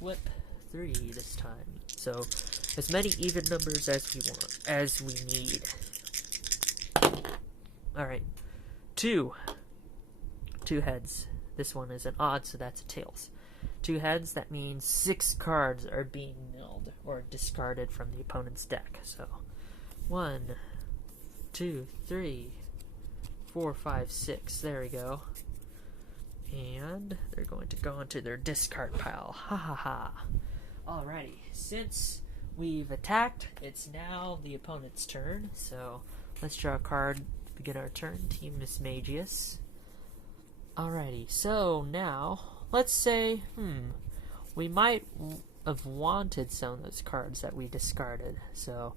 Flip 3 this time. So, as many even numbers as we need. Alright. 2 heads. This one is an odd, so that's a tails. 2 heads, that means 6 cards are being milled or discarded from the opponent's deck. So 1, 2, 3, 4, 5, 6. There we go. And they're going to go into their discard pile. Ha ha ha. Alrighty, since we've attacked, it's now the opponent's turn. So let's draw a card, begin our turn. Team Mismagius. Alrighty, so now, let's say, we might have wanted some of those cards that we discarded. So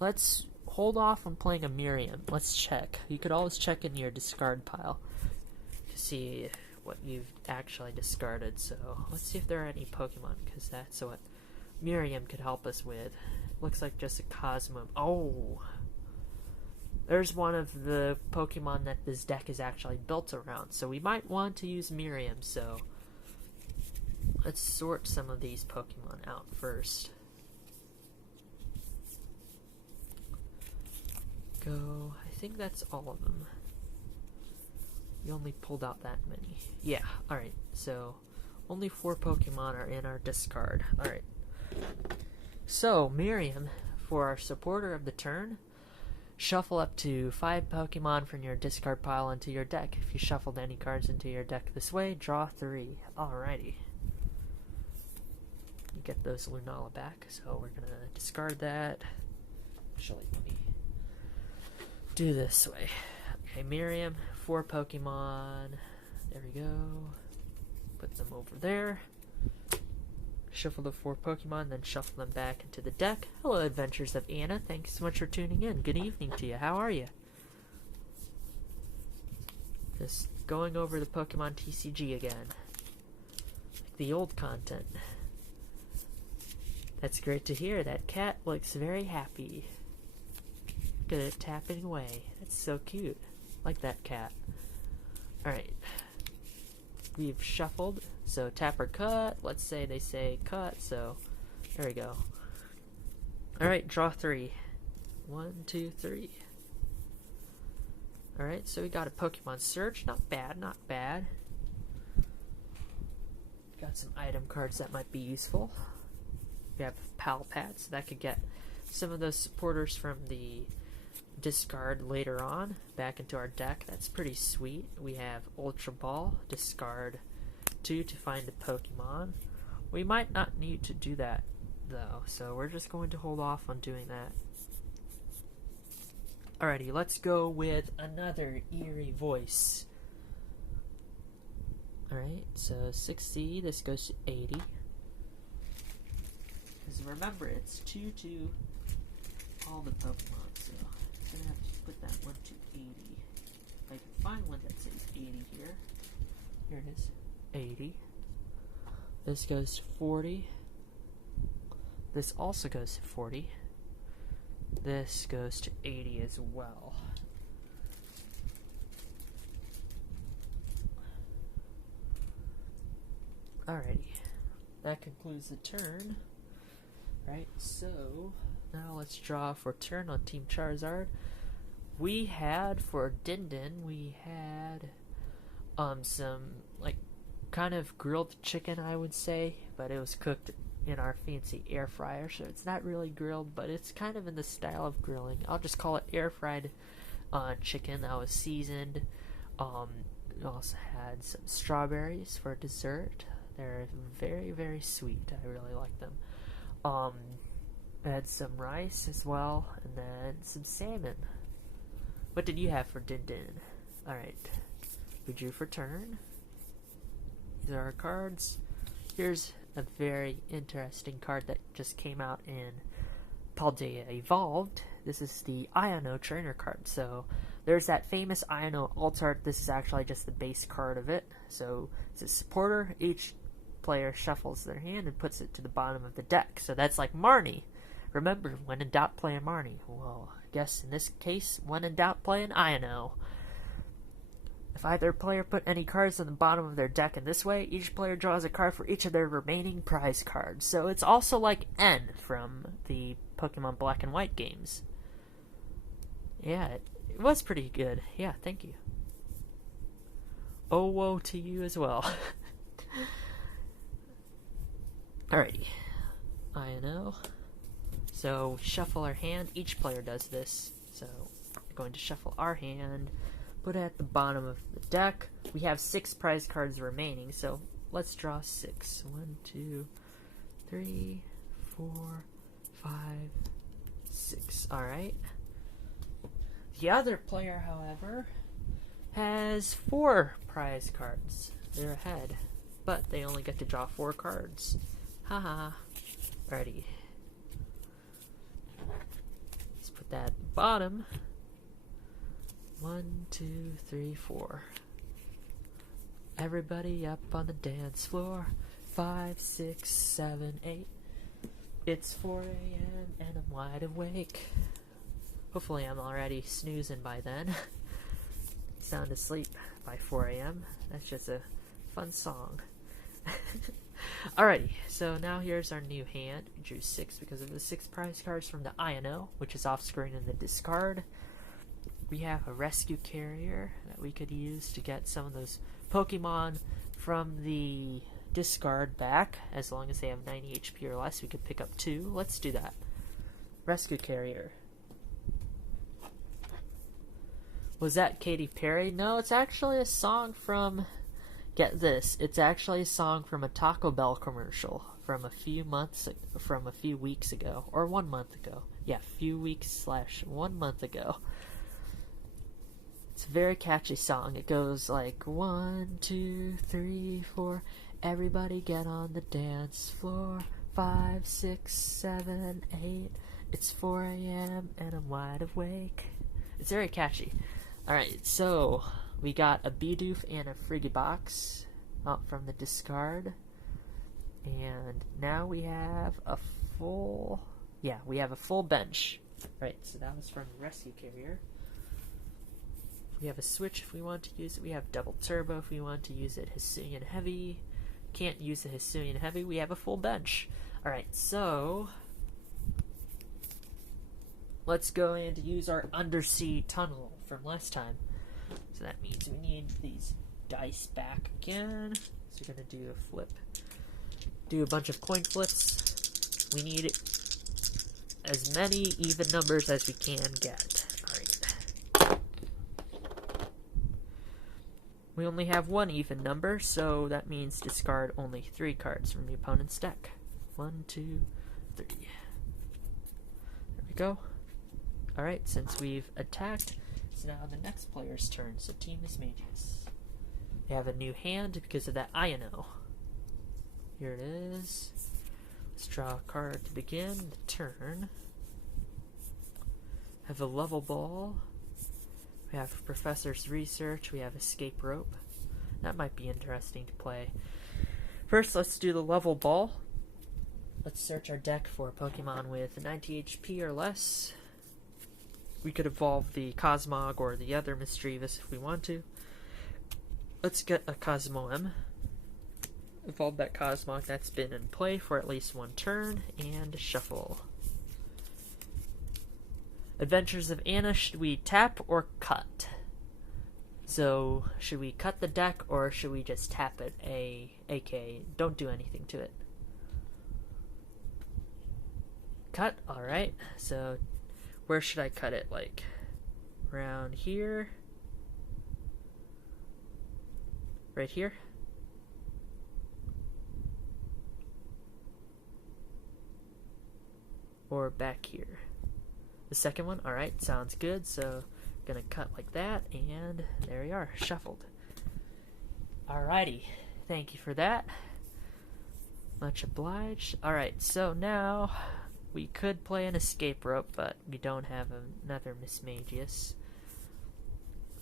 let's hold off on playing a Miriam. Let's check. You could always check in your discard pile to see what you've actually discarded. So let's see if there are any Pokemon, because that's what Miriam could help us with. Looks like just a Cosmo. Oh! There's one of the Pokemon that this deck is actually built around, so we might want to use Miriam, so let's sort some of these Pokemon out first. I think that's all of them. You only pulled out that many. Yeah, alright, so only 4 Pokemon are in our discard. Alright. So, Miriam, for our supporter of the turn, shuffle up to 5 Pokemon from your discard pile into your deck. If you shuffled any cards into your deck this way, draw 3. Alrighty. You get those Lunala back, so we're gonna discard that. Actually, let me do this way. Okay, Miriam, 4 Pokemon. There we go. Put them over there. Shuffle the 4 Pokemon, then shuffle them back into the deck. Hello, Adventures of Anna. Thanks so much for tuning in. Good evening to you. How are you? Just going over the Pokemon TCG again. The old content. That's great to hear. That cat looks very happy. Look at it tapping away. That's so cute. Like that cat. Alright. We've shuffled. So tap or cut. Let's say they say cut, so there we go. Alright, draw 3. 1, 2, 3. Alright, so we got a Pokemon Search. Not bad, not bad. Got some item cards that might be useful. We have Pal Pad, so that could get some of those supporters from the discard later on back into our deck. That's pretty sweet. We have Ultra Ball, discard 2 to find a Pokemon. We might not need to do that though, so we're just going to hold off on doing that. Alrighty, let's go with another eerie voice. Alright, so 60, this goes to 80. Because remember, it's 2 to all the Pokemon, so I'm gonna have to put that one to 80. If I can find one that says 80 here. Here it is. 80. This goes to 40. This also goes to 40. This goes to 80 as well. Alrighty. That concludes the turn. Right, so now let's draw for turn on Team Charizard. We had for Dindin, we had some like kind of grilled chicken, I would say, but it was cooked in our fancy air fryer, so it's not really grilled, but it's kind of in the style of grilling. I'll just call it air fried chicken that was seasoned. We also had some strawberries for dessert. They're very, very sweet. I really like them. I had some rice as well, and then some salmon. What did you have for Dindin? Alright. We drew for turn. These are our cards. Here's a very interesting card that just came out in Paldea Evolved. This is the Iono Trainer card. So There's that famous Ino alt art. This is actually just the base card of it. So it's a supporter. Each player shuffles their hand and puts it to the bottom of the deck. So that's like Marnie. Remember, when in doubt, play a Marnie. Well, I guess in this case, when in doubt, play an Ino. If either player put any cards on the bottom of their deck in this way, each player draws a card for each of their remaining prize cards. So it's also like N from the Pokemon Black and White games. Yeah, it was pretty good. Yeah, thank you. Oh, woe to you as well. Alrighty. Ino. So, shuffle our hand. Each player does this. So, we're going to shuffle our hand, put it at the bottom of the deck. We have 6 prize cards remaining, so let's draw 6. 1, 2, 3, 4, 5, 6. Alright. The other player, however, has 4 prize cards. They're ahead, but they only get to draw 4 cards. Haha. Alrighty. Let's put that at the bottom. 1, 2, 3, 4. Everybody up on the dance floor. 5, 6, 7, 8. It's 4 a.m. and I'm wide awake. Hopefully I'm already snoozing by then. Sound asleep by 4 a.m. That's just a fun song. Alrighty, so now here's our new hand. We drew 6 because of the 6 prize cards from the INO, which is off screen in the discard. We have a rescue carrier that we could use to get some of those Pokemon from the discard back. As long as they have 90 HP or less, we could pick up 2. Let's do that. Rescue carrier. Was that Katy Perry? No, it's actually a song from... Get this, it's actually a song from a Taco Bell commercial from a few weeks ago, or 1 month ago. Yeah, few weeks / 1 month ago. It's a very catchy song. It goes like 1, 2, 3, 4. Everybody get on the dance floor. 5, 6, 7, 8. It's 4 a.m. and I'm wide awake. It's very catchy. Alright, so we got a Bidoof and a Frigibox out from the discard. And now we have a full... Yeah, we have a full bench. Right, so that was from the Rescue Carrier. We have a switch if we want to use it. We have double turbo if we want to use it. Hisuian Heavy. Can't use the Hisuian Heavy. We have a full bench. Alright, so... let's go and use our undersea tunnel from last time. So that means we need these dice back again. So we're going to do a flip. Do a bunch of coin flips. We need as many even numbers as we can get. Alright. We only have 1 even number, so that means discard only 3 cards from the opponent's deck. 1, 2, 3. There we go. Alright, since we've attacked, it's now the next player's turn, so Team is Mages. They have a new hand because of that INO. Here it is. Let's draw a card to begin the turn. Have a level ball. We have Professor's Research. We have Escape Rope. That might be interesting to play. First, let's do the level ball. Let's search our deck for Pokemon with 90 HP or less. We could evolve the Cosmog or the other Mischievous if we want to. Let's get a Cosmoem. Evolve that Cosmog that's been in play for at least 1 turn, and shuffle. Adventures of Anna, should we tap or cut? So, should we cut the deck or should we just tap it? aka, don't do anything to it. Cut, alright. So, where should I cut it? Like, around here? Right here? Or back here? The second one? Alright, sounds good. So, gonna cut like that, and there we are, shuffled. Alrighty, thank you for that. Much obliged. Alright, so now we could play an Escape Rope, but we don't have another Mismagius.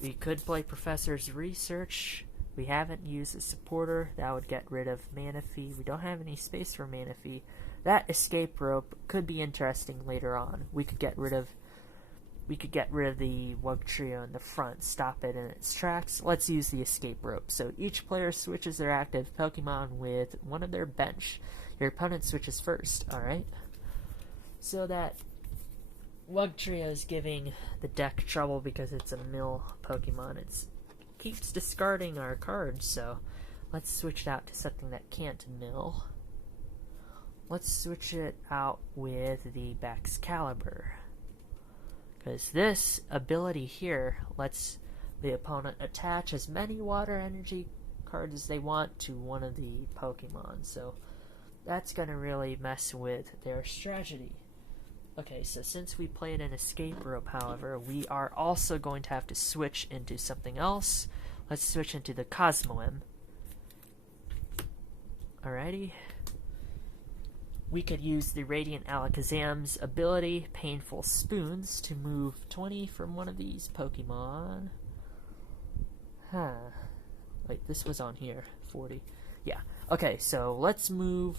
We could play Professor's Research. We haven't used a supporter. That would get rid of Manaphy. We don't have any space for Manaphy. That escape rope could be interesting later on. We could get rid of the Wugtrio in the front, stop it in its tracks. Let's use the escape rope. So each player switches their active Pokemon with one of their bench. Your opponent switches first, alright? So that Wugtrio is giving the deck trouble because it's a mill Pokemon. It keeps discarding our cards, so let's switch it out to something that can't mill. Let's switch it out with the Baxcalibur, because this ability here lets the opponent attach as many water energy cards as they want to one of the Pokemon, so that's going to really mess with their strategy. Okay, so since we played an escape rope, however, we are also going to have to switch into something else. Let's switch into the Cosmoem. Alrighty. We could use the Radiant Alakazam's ability, Painful Spoons, to move 20 from one of these Pokemon. Wait, this was on here. 40. Yeah. Okay, so let's move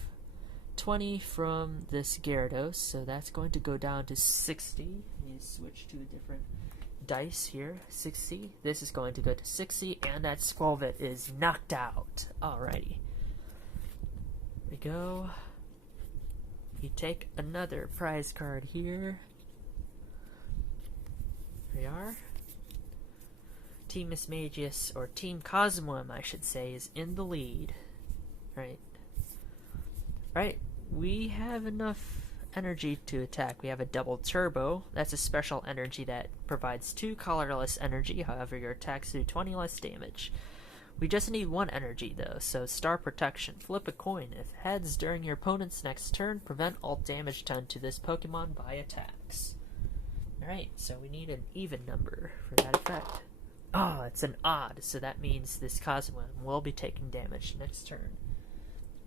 20 from this Gyarados, so that's going to go down to 60. We switch to a different dice here. 60. This is going to go to 60, and that Squelvet is knocked out. Alrighty. Here we go. We take another prize card here. Here we are. Team Mismagius, or Team Cosmoem, I should say, is in the lead. Right, we have enough energy to attack. We have a double turbo. That's a special energy that provides 2 colorless energy, however your attacks do 20 less damage. We just need 1 energy though, so Star Protection. Flip a coin. If heads during your opponent's next turn, prevent all damage done to this Pokemon by attacks. Alright, so we need an even number for that effect. Oh, it's an odd, so that means this Cosmoem will be taking damage next turn.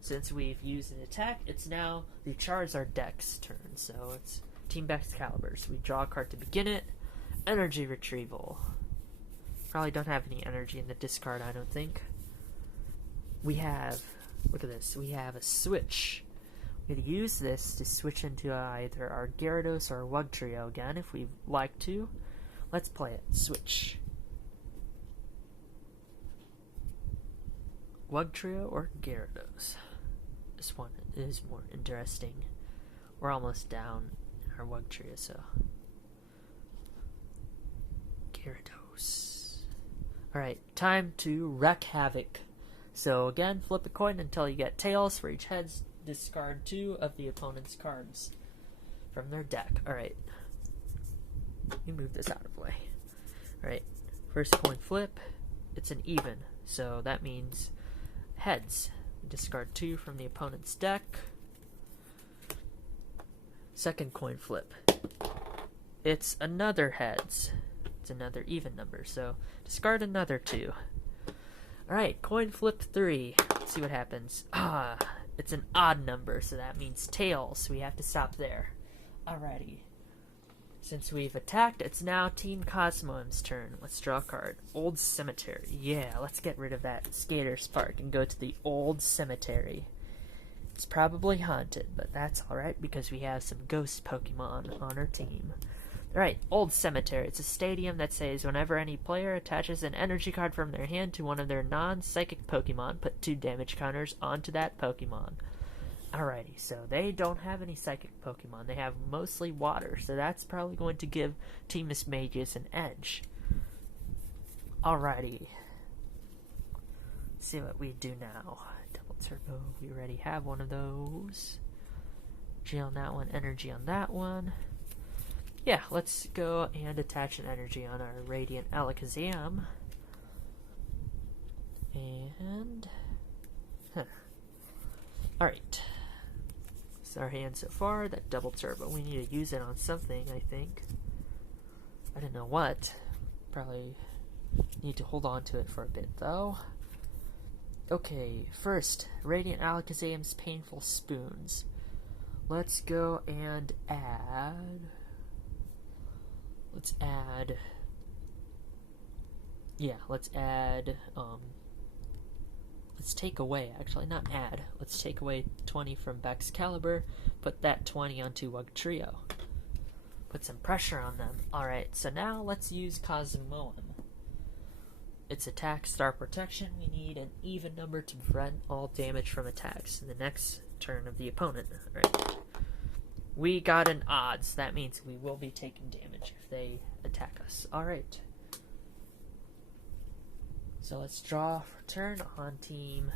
Since we've used an attack, it's now the Charizard deck's turn, so it's Team Baxcalibur. So we draw a card to begin it. Energy Retrieval. Probably don't have any energy in the discard, I don't think. We have, look at this, we have a switch. We could use this to switch into either our Gyarados or Wugtrio again if we'd like to. Let's play it. Switch. Wugtrio or Gyarados? This one is more interesting. We're almost down in our Wugtrio, so Gyarados. Alright, time to wreak havoc. So again, flip a coin until you get tails. For each heads, discard 2 of the opponent's cards from their deck. Alright. You move this out of the way. Alright, first coin flip. It's an even, so that means heads. Discard 2 from the opponent's deck. Second coin flip. It's another heads. It's another even number, so discard another 2. Alright, coin flip 3. Let's see what happens. It's an odd number, so that means tails. We have to stop there. Alrighty. Since we've attacked, it's now Team Cosmoem's turn. Let's draw a card. Old Cemetery. Yeah, let's get rid of that Skater Spark and go to the Old Cemetery. It's probably haunted, but that's alright because we have some ghost Pokemon on our team. Alright, Old Cemetery. It's a stadium that says whenever any player attaches an energy card from their hand to one of their non-psychic Pokemon, put 2 damage counters onto that Pokemon. Alrighty, so they don't have any psychic Pokemon. They have mostly water, so that's probably going to give Team Mismagius an edge. Alrighty. Let's see what we do now. Double turbo, we already have one of those. G on that one, energy on that one. Yeah, let's go and attach an energy on our Radiant Alakazam. And alright. Our hand so far, that double turbo. We need to use it on something, I think. I don't know what. Probably need to hold on to it for a bit, though. Okay, first, Radiant Alakazam's Painful Spoons. Let's go and add... Let's add yeah, let's add, let's take away, actually, not add, let's take away 20 from Pkmn, put that 20 onto Wugtrio. Put some pressure on them. Alright, so now let's use Cosmoem. Its attack, star protection. We need an even number to prevent all damage from attacks in the next turn of the opponent. Alright. We got an odds. That means we will be taking damage if they attack us. Alright. So let's draw for turn on Team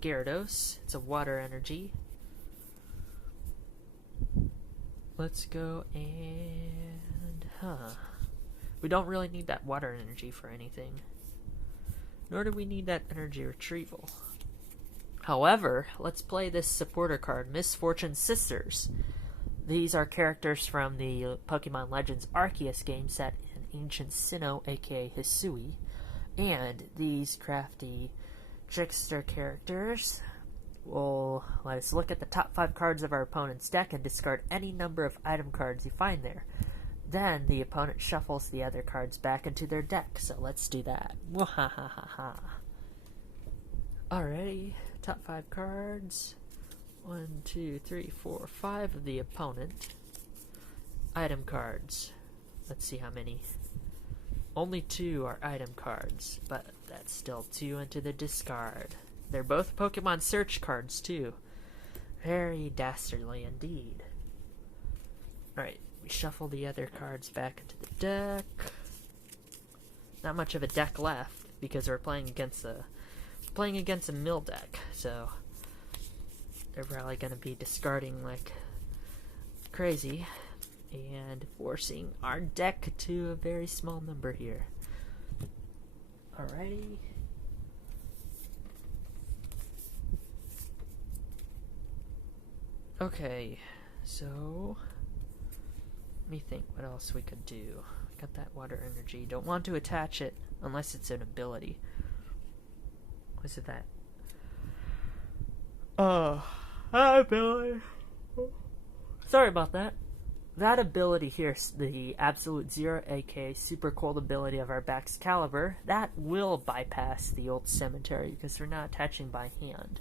Gyarados. It's a water energy. Let's go and... we don't really need that water energy for anything. Nor do we need that energy retrieval. However, let's play this supporter card, Misfortune Sisters. These are characters from the Pokemon Legends Arceus game set in Ancient Sinnoh, aka Hisui. And these crafty trickster characters will let us look at the top 5 cards of our opponent's deck and discard any number of item cards you find there. Then the opponent shuffles the other cards back into their deck, so let's do that. Mwahahaha. Alrighty, top 5 cards. 1, 2, 3, 4, 5 of the opponent. Item cards. Let's see how many. Only 2 are item cards, but that's still 2 into the discard. They're both Pokemon search cards, too. Very dastardly indeed. Alright, we shuffle the other cards back into the deck. Not much of a deck left, because we're playing against a mill deck, so they're probably going to be discarding like crazy and forcing our deck to a very small number here. Alrighty. Okay, so let me think what else we could do. Got that water energy. Don't want to attach it unless it's an ability. Was it that? Ability. Sorry about that. That ability here, the Absolute Zero, aka Super Cold ability of our Pkmn, that will bypass the old cemetery because we're not attaching by hand.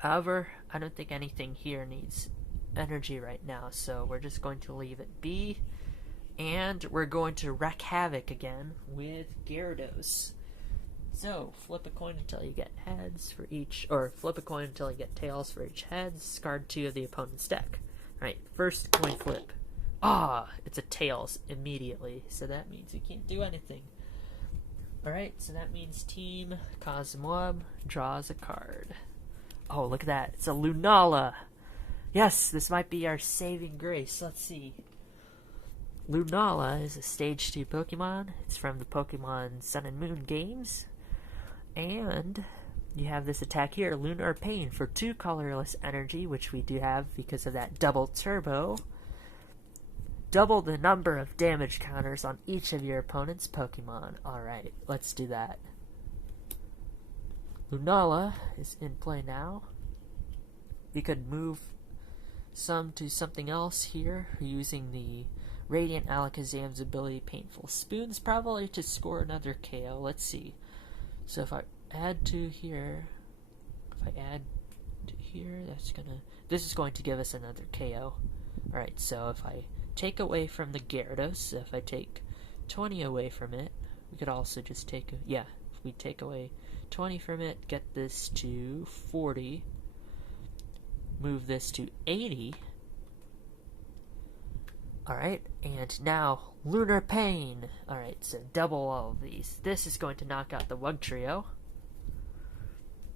However, I don't think anything here needs energy right now, so we're just going to leave it be. And we're going to wreak havoc again with Gyarados. So, flip a coin until you get heads for each, or flip a coin until you get tails for each head. Discard 2 of the opponent's deck. Alright, first coin flip. It's a tails immediately, so that means we can't do anything. Alright, so that means Team Cosmoem draws a card. Oh, look at that. It's a Lunala. Yes, this might be our saving grace. Let's see. Lunala is a Stage 2 Pokemon. It's from the Pokemon Sun and Moon games. And you have this attack here, Lunar Pain, for 2 colorless energy, which we do have because of that double turbo. Double the number of damage counters on each of your opponent's Pokemon. Alright, let's do that. Lunala is in play now. We could move some to something else here using the Radiant Alakazam's ability Painful Spoons, probably to score another KO. Let's see. So if I add 2 here, this is going to give us another KO. Alright, so if I take away from the Gyarados, if I take 20 away from it, we could also just take, if we take away 20 from it, get this to 40, move this to 80. Alright, and now Lunar Pain. Alright, so double all of these. This is going to knock out the Wugtrio.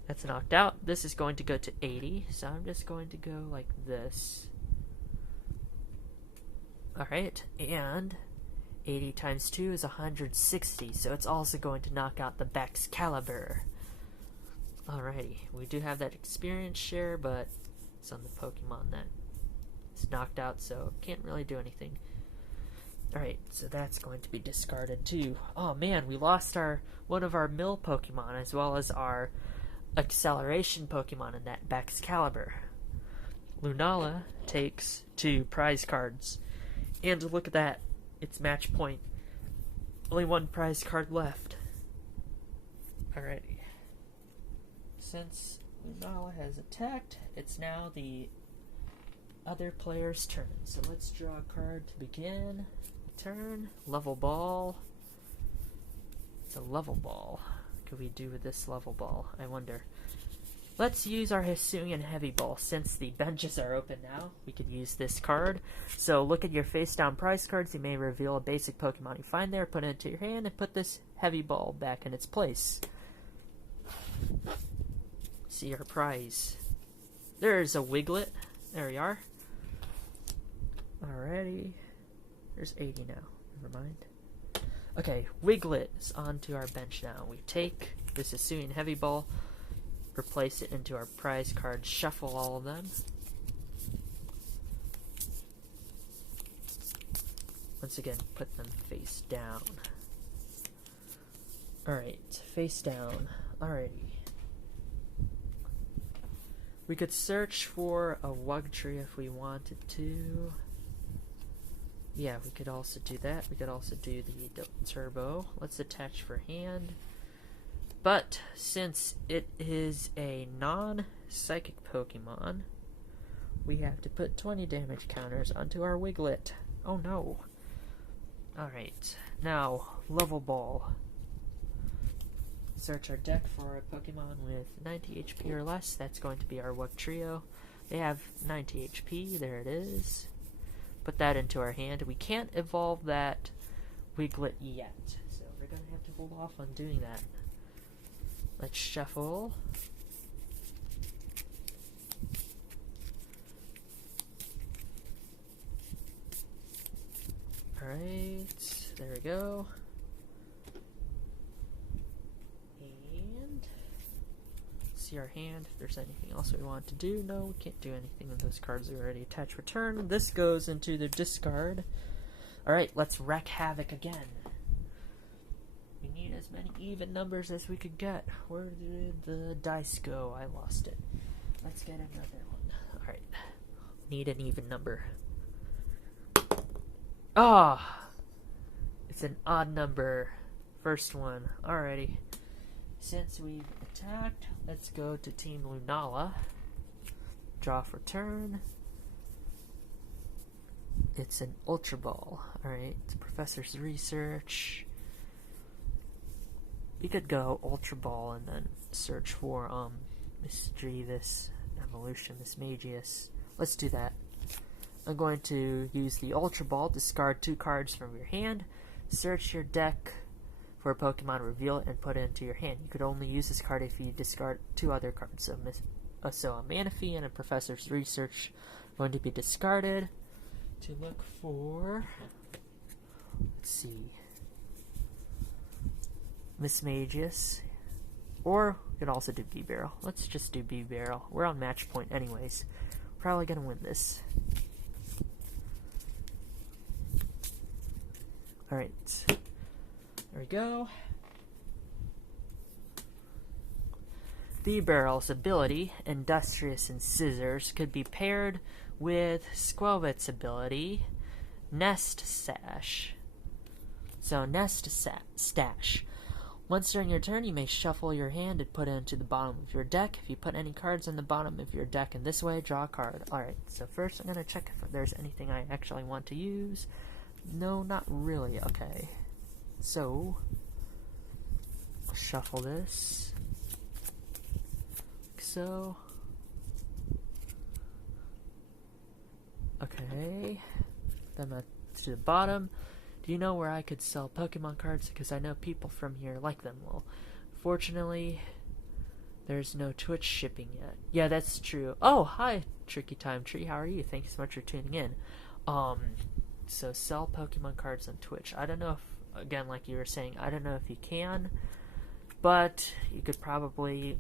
That's knocked out. This is going to go to 80, so I'm just going to go like this. Alright, and 80 times 2 is 160, so it's also going to knock out the Pkmn. Alrighty, we do have that experience share, but it's on the Pokemon that is knocked out, so can't really do anything. Alright, so that's going to be discarded too. Oh man, we lost one of our mill Pokemon as well as our acceleration Pokemon in that Pkmn. Lunala takes 2 prize cards. And look at that, it's match point. Only one prize card left. Alrighty. Since Lunala has attacked, it's now the other player's turn. So let's draw a card to begin. Turn. Level ball. It's a level ball. What could we do with this level ball? I wonder. Let's use our Hisuian Heavy Ball. Since the benches are open now, we could use this card. So look at your face-down prize cards. You may reveal a basic Pokemon you find there, put it into your hand, and put this Heavy Ball back in its place. See our prize. There's a Wiglet. There we are. Alrighty. There's 80 now. Never mind. Okay, Wiglet is onto our bench now. We take this Hisuian Heavy Ball, replace it into our prize cards, shuffle all of them. Once again, put them face down. Alright, face down. Alrighty. We could search for a Wugtrio if we wanted to. Yeah, we could also do that. We could also do the Turbo. Let's attach for hand. But since it is a non-psychic Pokemon, we have to put 20 damage counters onto our Wiglet. Oh no. Alright, now, level ball. Search our deck for a Pokemon with 90 HP or less. That's going to be our Wugtrio. They have 90 HP. There it is. Put that into our hand. We can't evolve that Wiglet yet, so we're going to have to hold off on doing that. Let's shuffle. Alright, there we go. And see our hand, if there's anything else we want to do. No, we can't do anything with those cards we already attached. Return. This goes into the discard. Alright, let's wreak havoc again. We need as many even numbers as we could get. Where did the dice go? I lost it. Let's get another one. Alright. Need an even number. Ah! Oh, it's an odd number. First one. Alrighty. Since we've attacked, let's go to Team Lunala. Draw for turn. It's an Ultra Ball. Alright. Professor's Research. We could go Ultra Ball and then search for Mischievous Evolution, Mismagius. Let's do that. I'm going to use the Ultra Ball, discard 2 cards from your hand, search your deck for a Pokemon, reveal it, and put it into your hand. You could only use this card if you discard 2 other cards. So a Manaphy and a Professor's Research are going to be discarded to look for, let's see, Mismagius, or we could also do B-Barrel. Let's just do B-Barrel. We're on match point anyways. Probably gonna win this. Alright. There we go. B-Barrel's ability, Industrious and Scissors, could be paired with Squelbit's ability, Nest Sash. So, Nest Stash. Once during your turn, you may shuffle your hand and put it into the bottom of your deck. If you put any cards in the bottom of your deck in this way, draw a card. Alright, so first I'm going to check if there's anything I actually want to use. No, not really. Okay. So, shuffle this. Like so. Okay. Put them to the bottom. Do you know where I could sell Pokemon cards? Because I know people from here like them. Well, fortunately, there's no Twitch shipping yet. Yeah, that's true. Oh, hi, TrickyTimeTree. How are you? Thank you so much for tuning in. So sell Pokemon cards on Twitch. I don't know if, again, like you were saying, I don't know if you can, but you could probably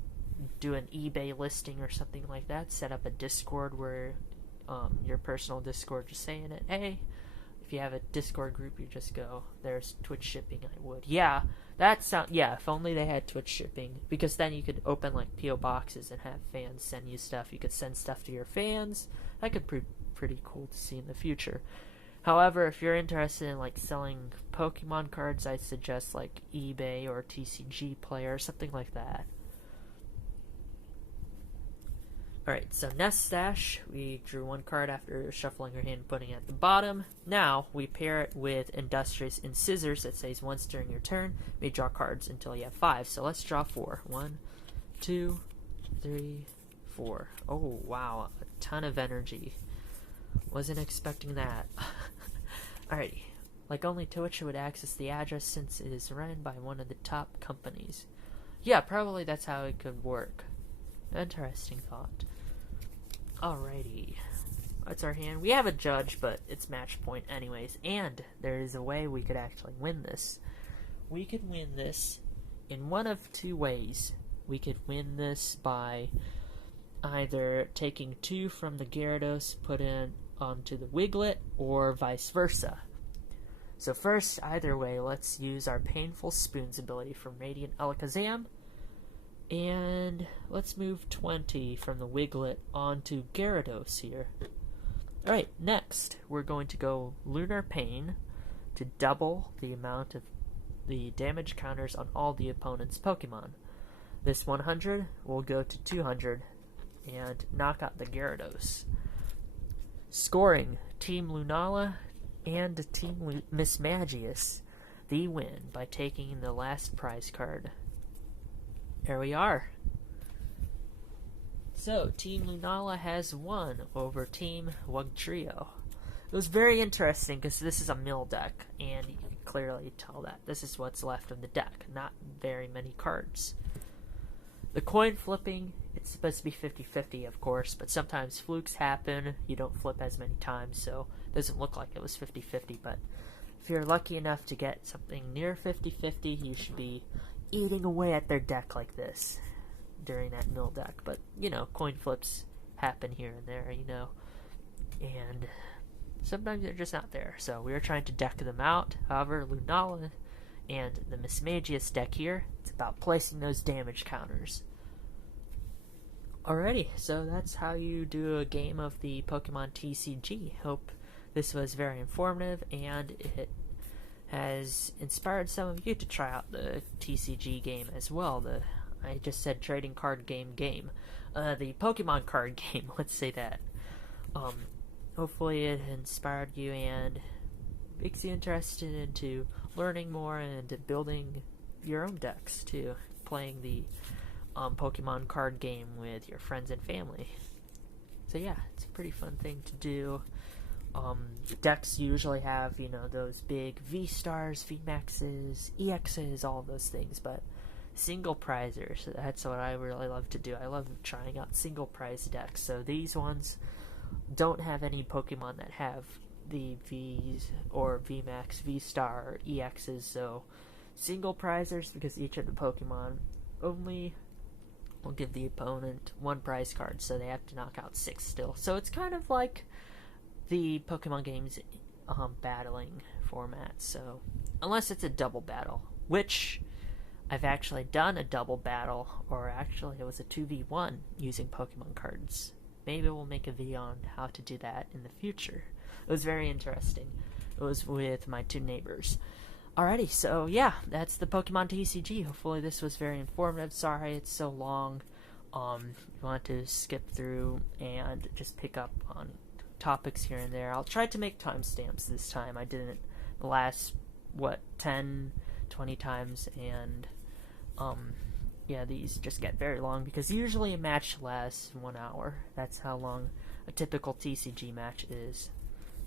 do an eBay listing or something like that. Set up a Discord where your personal Discord, just saying it, hey, if you have a Discord group, you just go, there's Twitch shipping, I would. Yeah, yeah, if only they had Twitch shipping, because then you could open, like, P.O. boxes and have fans send you stuff. You could send stuff to your fans. That could be pretty cool to see in the future. However, if you're interested in like selling Pokemon cards, I suggest like eBay or TCG Player, something like that. Alright, so Nest Stash, we drew one card after shuffling our hand and putting it at the bottom. Now, we pair it with Industrious Incisors that says once during your turn, you may draw cards until you have 5. So let's draw 4. 1, 2, 3, 4. Oh, wow, a ton of energy. Wasn't expecting that. Alrighty, like only Twitch would access the address since it is run by one of the top companies. Yeah, probably that's how it could work. Interesting thought. Alrighty. That's our hand. We have a judge, but it's match point anyways. And there is a way we could actually win this. We could win this in one of two ways. We could win this by either taking 2 from the Gyarados, put in onto the Wiglet, or vice versa. So first, either way, let's use our Painful Spoons ability from Radiant Alakazam. And let's move 20 from the Wiglet onto Gyarados here. Alright, next we're going to go Lunar Pain to double the amount of the damage counters on all the opponent's Pokemon. This 100 will go to 200 and knock out the Gyarados. Scoring Team Lunala and Team Mismagius the win by taking the last prize card. There we are. So, Team Lunala has won over Team Wugtrio. It was very interesting because this is a mill deck, and you can clearly tell that this is what's left of the deck. Not very many cards. The coin flipping, it's supposed to be 50-50, of course, but sometimes flukes happen. You don't flip as many times, so it doesn't look like it was 50-50, but if you're lucky enough to get something near 50-50, you should be eating away at their deck like this during that mill deck. But, you know, coin flips happen here and there, you know, and sometimes they're just not there. So we were trying to deck them out. However, Lunala and the Mismagius deck here, it's about placing those damage counters. Alrighty, so that's how you do a game of the Pokemon TCG. Hope this was very informative and it has inspired some of you to try out the TCG game as well. I just said trading card game. The Pokemon card game, let's say that. Hopefully it inspired you and makes you interested into learning more and building your own decks too. Playing the Pokemon card game with your friends and family. So yeah, it's a pretty fun thing to do. Decks usually have, you know, those big V-Stars, V-Maxes, EXs, all those things, but single prizers, that's what I really love to do. I love trying out single prize decks. So these ones don't have any Pokemon that have the V's or VMAX, V-Star, or EXs, so single prizers, because each of the Pokemon only will give the opponent 1 prize card, so they have to knock out 6 still. So it's kind of like the Pokemon games battling format, so unless it's a double battle, which I've actually done a double battle, or actually it was a 2v1 using Pokemon cards. Maybe we'll make a video on how to do that in the future. It was very interesting. It was with my 2 neighbors. Alrighty, so yeah, that's the Pokemon TCG. Hopefully this was very informative. Sorry it's so long. You want to skip through and just pick up on topics here and there. I'll try to make timestamps this time. I didn't the last, 10, 20 times, and yeah, these just get very long because usually a match lasts 1 hour. That's how long a typical TCG match is.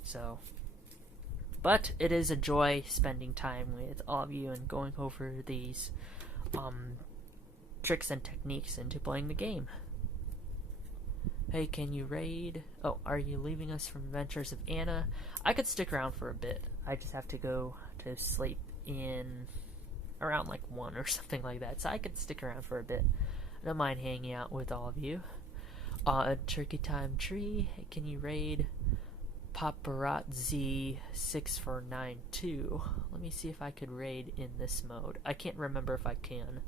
So, but it is a joy spending time with all of you and going over these tricks and techniques into playing the game. Hey, can you raid? Oh, are you leaving us from Adventures of Anna? I could stick around for a bit. I just have to go to sleep in around like 1 or something like that. So I could stick around for a bit. I don't mind hanging out with all of you. TrickyTimeTree, can you raid Paparazzi 6492? Let me see if I could raid in this mode. I can't remember if I can.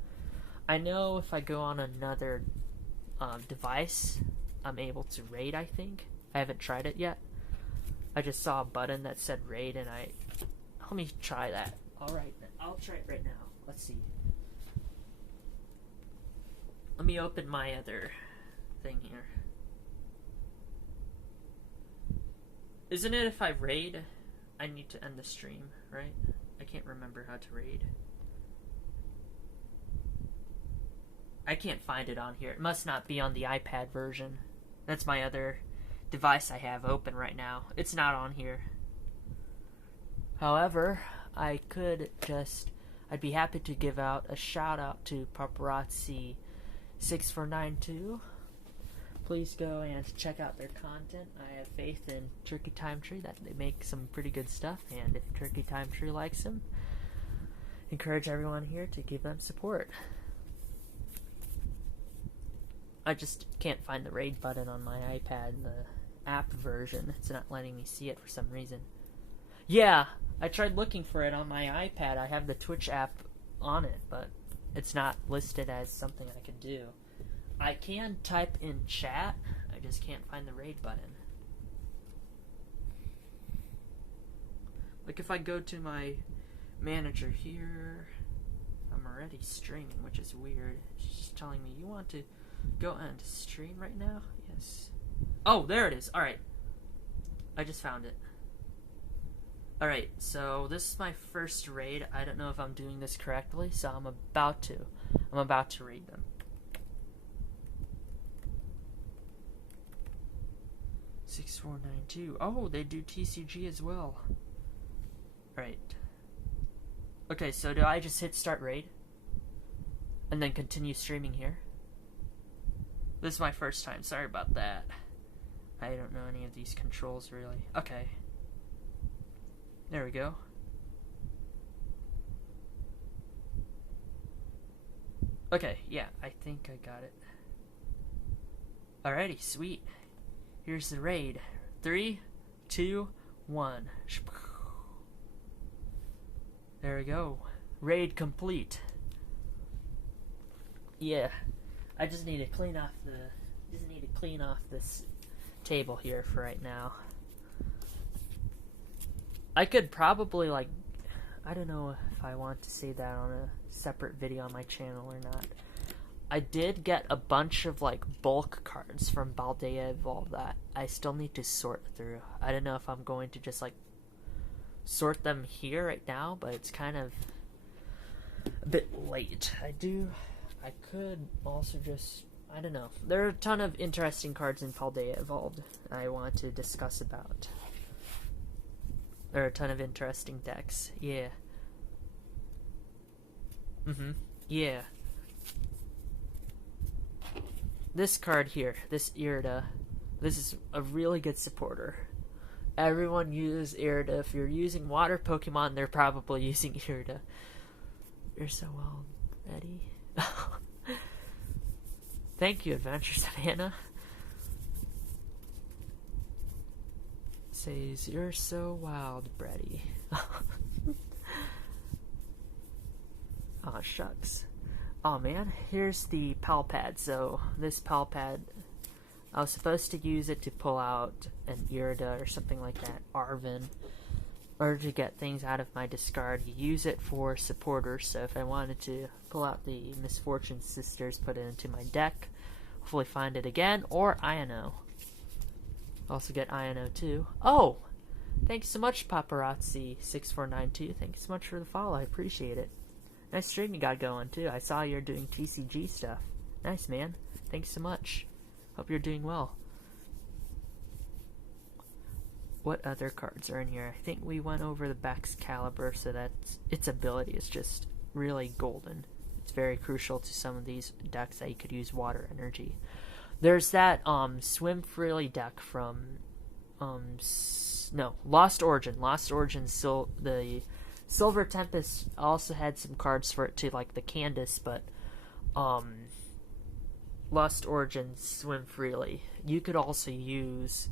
I know if I go on another device, I'm able to raid, I think. I haven't tried it yet. I just saw a button that said raid, and let me try that. Alright, I'll try it right now. Let's see. Let me open my other thing here. Isn't it if I raid, I need to end the stream, right? I can't remember how to raid. I can't find it on here. It must not be on the iPad version. That's my other device I have open right now. It's not on here. However, I'd be happy to give out a shout out to Paparazzi6492. Please go and check out their content. I have faith in TrickyTimeTree that they make some pretty good stuff, and if TrickyTimeTree likes them, encourage everyone here to give them support. I just can't find the raid button on my iPad, the app version. It's not letting me see it for some reason. Yeah, I tried looking for it on my iPad. I have the Twitch app on it, but it's not listed as something I can do. I can type in chat, I just can't find the raid button. Like if I go to my manager here, I'm already streaming, which is weird. It's just telling me, you want to go and stream right now? Yes. Oh, there it is. Alright. I just found it. Alright, so this is my first raid. I don't know if I'm doing this correctly, so I'm about to raid them. $6492. Oh, they do TCG as well. Alright. Okay, so do I just hit start raid? And then continue streaming here? This is my first time. Sorry about that. I don't know any of these controls really. Okay. There we go. Okay, yeah, I think I got it. Alrighty, sweet. Here's the raid. 3, 2, 1. There we go. Raid complete. Yeah. I just need to clean off this table here for right now. I could probably, like, I don't know if I want to say that on a separate video on my channel or not. I did get a bunch of, like, bulk cards from Paldea Evolved that I still need to sort through. I don't know if I'm going to just, like, sort them here right now, but it's kind of a bit late. I could also just, I don't know. There are a ton of interesting cards in Paldea Evolved I want to discuss about. There are a ton of interesting decks. Yeah. Yeah. This card here, this Irida, this is a really good supporter. Everyone uses Irida. If you're using water Pokemon, they're probably using Irida. You're so well ready. Thank you, AdverturesOfAnna. Says, you're so wild, Brady. Aw, shucks. Oh man, here's the pal pad. So this pal pad, I was supposed to use it to pull out an Irida or something like that, Arvin, or to get things out of my discard. You use it for supporters, so if I wanted to pull out the Misfortune Sisters, put it into my deck, hopefully find it again, or Iono. Also get Iono too. Oh! Thanks so much, Paparazzi6492. Thanks so much for the follow, I appreciate it. Nice stream you got going too. I saw you're doing TCG stuff. Nice, man. Thanks so much. Hope you're doing well. What other cards are in here? I think we went over the Baxcalibur, so that's its ability is just really golden. It's very crucial to some of these decks that you could use water energy. There's that Swim Freely deck from Lost Origin. Lost Origin, the Silver Tempest also had some cards for it too, like the Candace, but Lost Origin, Swim Freely. You could also use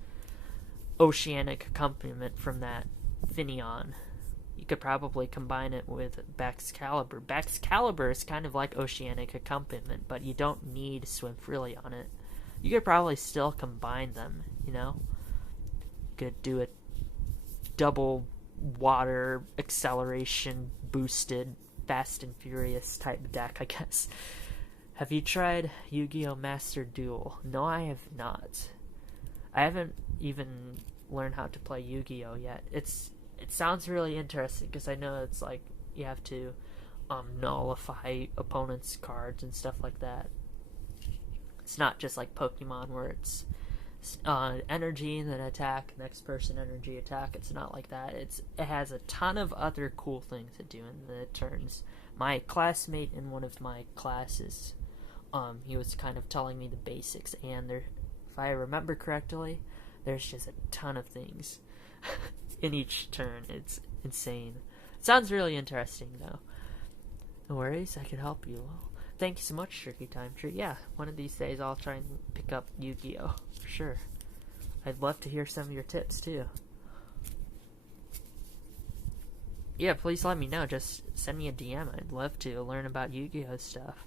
Oceanic Accompaniment from that Finneon. You could probably combine it with Baxcalibur. Baxcalibur is kind of like Oceanic Accompaniment, but you don't need Swim Freely on it. You could probably still combine them, you know? You could do it double water acceleration boosted Fast and Furious type deck, I guess. Have you tried Yu-Gi-Oh! Master Duel? No, I have not. I haven't even learned how to play Yu-Gi-Oh! Yet. It sounds really interesting because I know it's like you have to nullify opponents' cards and stuff like that. It's not just like Pokemon where it's energy and then attack, next person energy attack. It's not like that. It has a ton of other cool things to do in the turns. My classmate in one of my classes, he was kind of telling me the basics, and there, if I remember correctly, there's just a ton of things in each turn. It's insane. It sounds really interesting though. No worries, I can help you. Well, thank you so much, TrickyTimeTree. Yeah, one of these days I'll try and pick up Yu-Gi-Oh! For sure. I'd love to hear some of your tips, too. Yeah, please let me know. Just send me a DM. I'd love to learn about Yu-Gi-Oh! Stuff.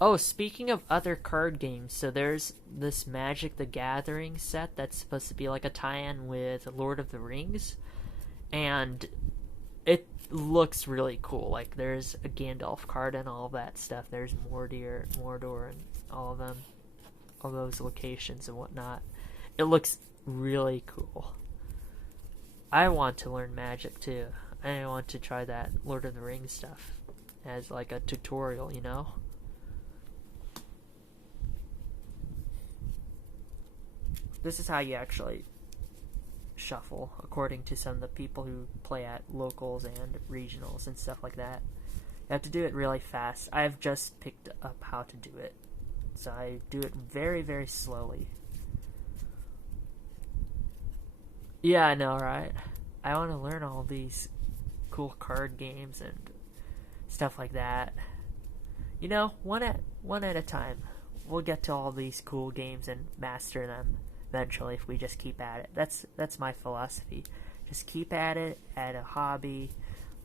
Oh, speaking of other card games, so there's this Magic the Gathering set that's supposed to be like a tie-in with Lord of the Rings. And it looks really cool. Like, there's a Gandalf card and all that stuff. There's Mordor and all of them. All those locations and whatnot. It looks really cool. I want to learn Magic too. I want to try that Lord of the Rings stuff as like a tutorial, you know? This is how you actually shuffle, according to some of the people who play at locals and regionals and stuff like that. You have to do it really fast. I've just picked up how to do it. So I do it very, very slowly. Yeah, I know, right? I want to learn all these cool card games and stuff like that. You know, one at a time. We'll get to all these cool games and master them eventually if we just keep at it. That's my philosophy. Just keep at it, at a hobby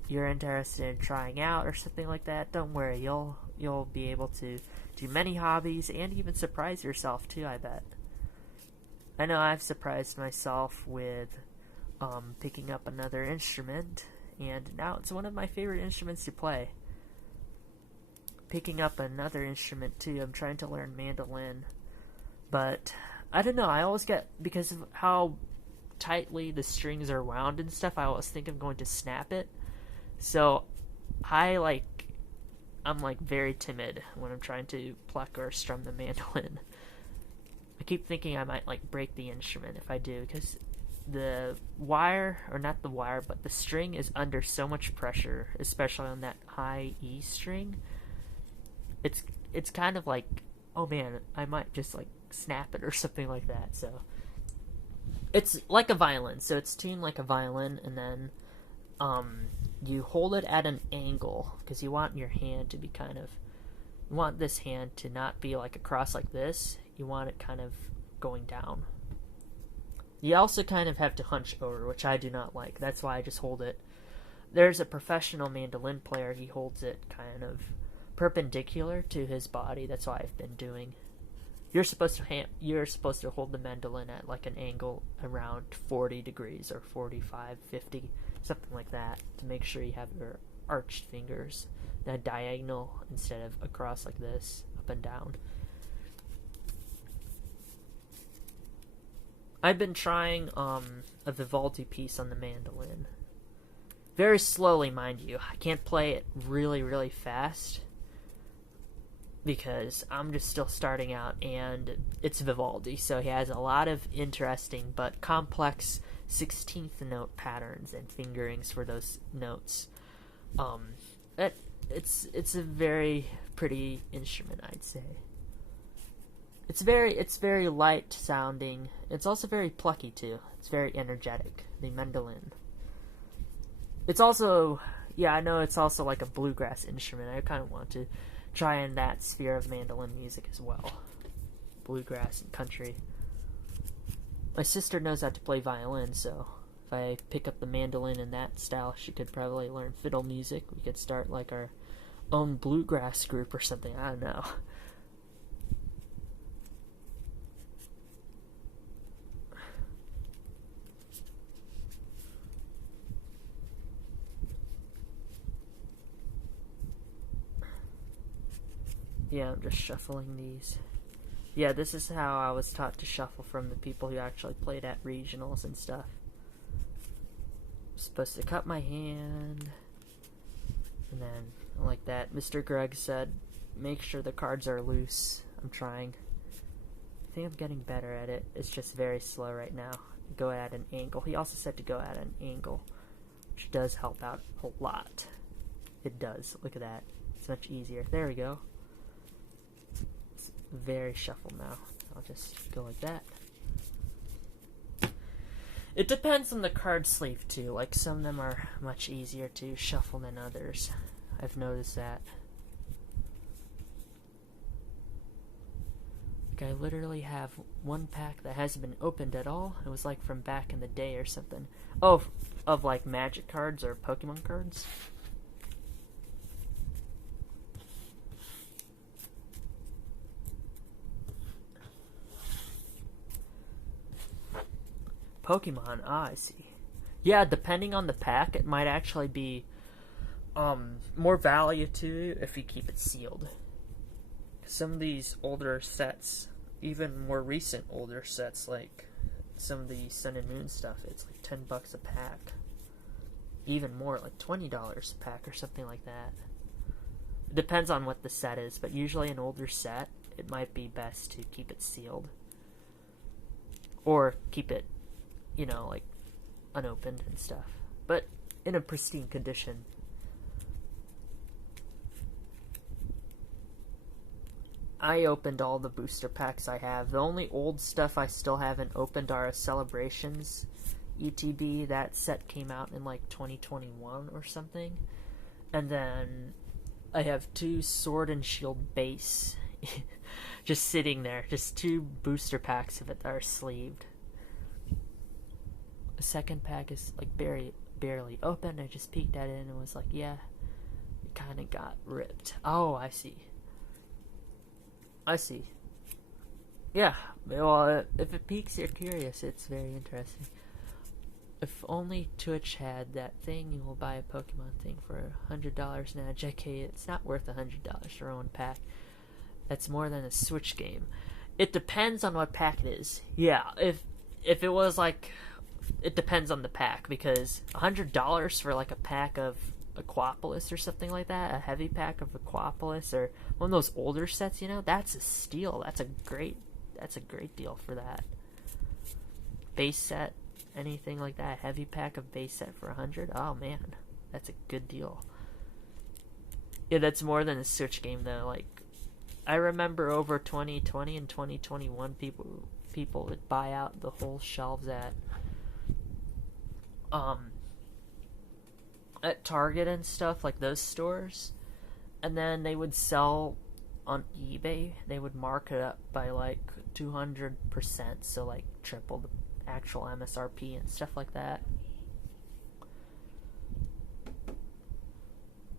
you're interested in trying out or something like that. Don't worry, you'll be able to do many hobbies and even surprise yourself too, I bet. I know I've surprised myself with picking up another instrument, and now it's one of my favorite instruments to play. Picking up another instrument too, I'm trying to learn mandolin, but I don't know, I always get, because of how tightly the strings are wound and stuff, I always think I'm going to snap it. So I'm like very timid when I'm trying to pluck or strum the mandolin. I keep thinking I might like break the instrument if I do, because the wire, or not the wire, but the string is under so much pressure, especially on that high E string. It's kind of like, oh man, I might just like snap it or something like that. So it's like a violin, so it's tuned like a violin, and then you hold it at an angle because you want your hand to be you want this hand to not be like across like this. You want it kind of going down. You also kind of have to hunch over, which I do not like. That's why I just hold it. There's a professional mandolin player. He holds it kind of perpendicular to his body. That's what I've been doing. You're supposed to hold the mandolin at like an angle around 40 degrees or 45, 50, something like that, to make sure you have your arched fingers a diagonal instead of across like this, up and down. I've been trying a Vivaldi piece on the mandolin. Very slowly, mind you. I can't play it really, really fast because I'm just still starting out, and it's Vivaldi, so he has a lot of interesting but complex 16th note patterns and fingerings for those notes. It's a very pretty instrument, I'd say. It's very light sounding. It's also very plucky too. It's very energetic, the mandolin. It's also, yeah, I know it's also like a bluegrass instrument. I kind of want to try in that sphere of mandolin music as well. Bluegrass and country. My sister knows how to play violin, so if I pick up the mandolin in that style, she could probably learn fiddle music. We could start like our own bluegrass group or something. I don't know. Yeah, I'm just shuffling these. Yeah, this is how I was taught to shuffle from the people who actually played at regionals and stuff. I'm supposed to cut my hand, and then, like that, Mr. Greg said, make sure the cards are loose. I'm trying. I think I'm getting better at it. It's just very slow right now. Go at an angle. He also said to go at an angle, which does help out a lot. It does. Look at that. It's much easier. There we go. It's very shuffle now. I'll just go like that. It depends on the card sleeve too. Like, some of them are much easier to shuffle than others. I've noticed that. Like, I literally have one pack that hasn't been opened at all. It was like from back in the day or something. Oh, of like Magic cards or Pokemon cards. Pokemon, I see. Yeah, depending on the pack, it might actually be more value to you if you keep it sealed. Some of these older sets, even more recent older sets, like some of the Sun and Moon stuff, it's like $10 a pack. Even more, like $20 a pack or something like that. It depends on what the set is, but usually an older set, it might be best to keep it sealed. Or keep it, you know, like unopened and stuff. But in a pristine condition. I opened all the booster packs I have. The only old stuff I still haven't opened are Celebrations ETB. That set came out in like 2021 or something. And then I have 2 Sword and Shield base just sitting there. Just 2 booster packs of it that are sleeved. The second pack is like barely open. I just peeked at it and was like, yeah, it kind of got ripped. Oh, I see. Yeah, well, if it piques your curious, it's very interesting. If only Twitch had that thing, you will buy a Pokemon thing for $100 now. JK, it's not worth $100 for one pack. That's more than a Switch game. It depends on what pack it is. Yeah, if it was like, it depends on the pack, because $100 for like a pack of Aquapolis or something like that, a heavy pack of Aquapolis, or one of those older sets, you know, that's a steal. That's a great deal for that. Base set, anything like that, a heavy pack of base set for $100. Oh man, that's a good deal. Yeah, that's more than a Switch game though. Like, I remember over 2020 and 2021, people would buy out the whole shelves at Target and stuff, like those stores, and then they would sell on eBay. They would mark it up by like 200%, so like triple the actual MSRP and stuff like that.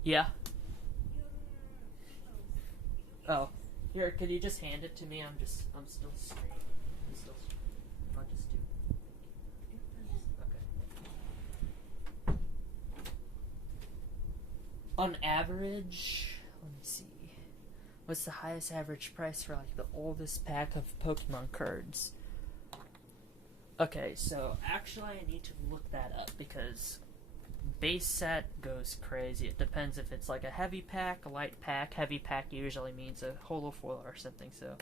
Yeah. Oh, here, could you just hand it to me? I'm still straight. I'll just do. On average, let me see. What's the highest average price for like the oldest pack of Pokemon cards? Okay, so actually I need to look that up because base set goes crazy. It depends if it's like a heavy pack, a light pack. Heavy pack usually means a holofoil or something, so.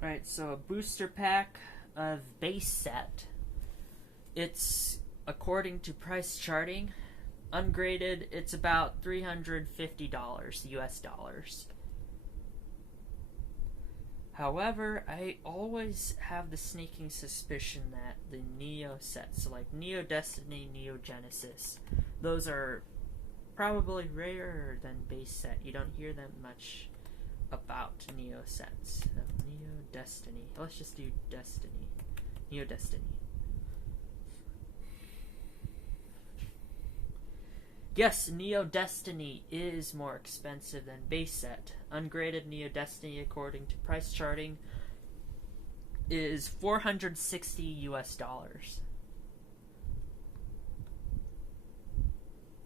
Right, so a booster pack of base set. It's, according to price charting, ungraded, it's about $350 US dollars. However, I always have the sneaking suspicion that the Neo sets, so like Neo Destiny, Neo Genesis, those are probably rarer than base set. You don't hear that much about Neo sets. So Neo Destiny. Let's just do Destiny. Neo Destiny. Yes, Neo Destiny is more expensive than base set. Ungraded Neo Destiny, according to price charting, is $460 US.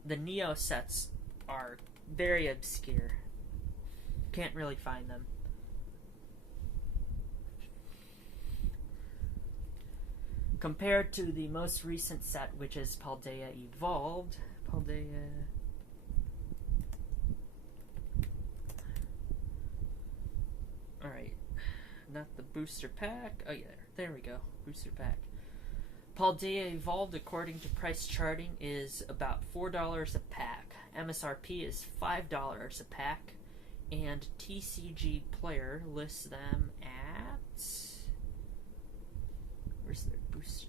The Neo sets are very obscure. Can't really find them. Compared to the most recent set, which is Paldea Evolved. Alright. Not the booster pack. Oh yeah, there we go. Booster pack. Paldea Evolved, according to price charting, is about $4 a pack. MSRP is $5 a pack. And TCG Player lists them at... Where's their booster?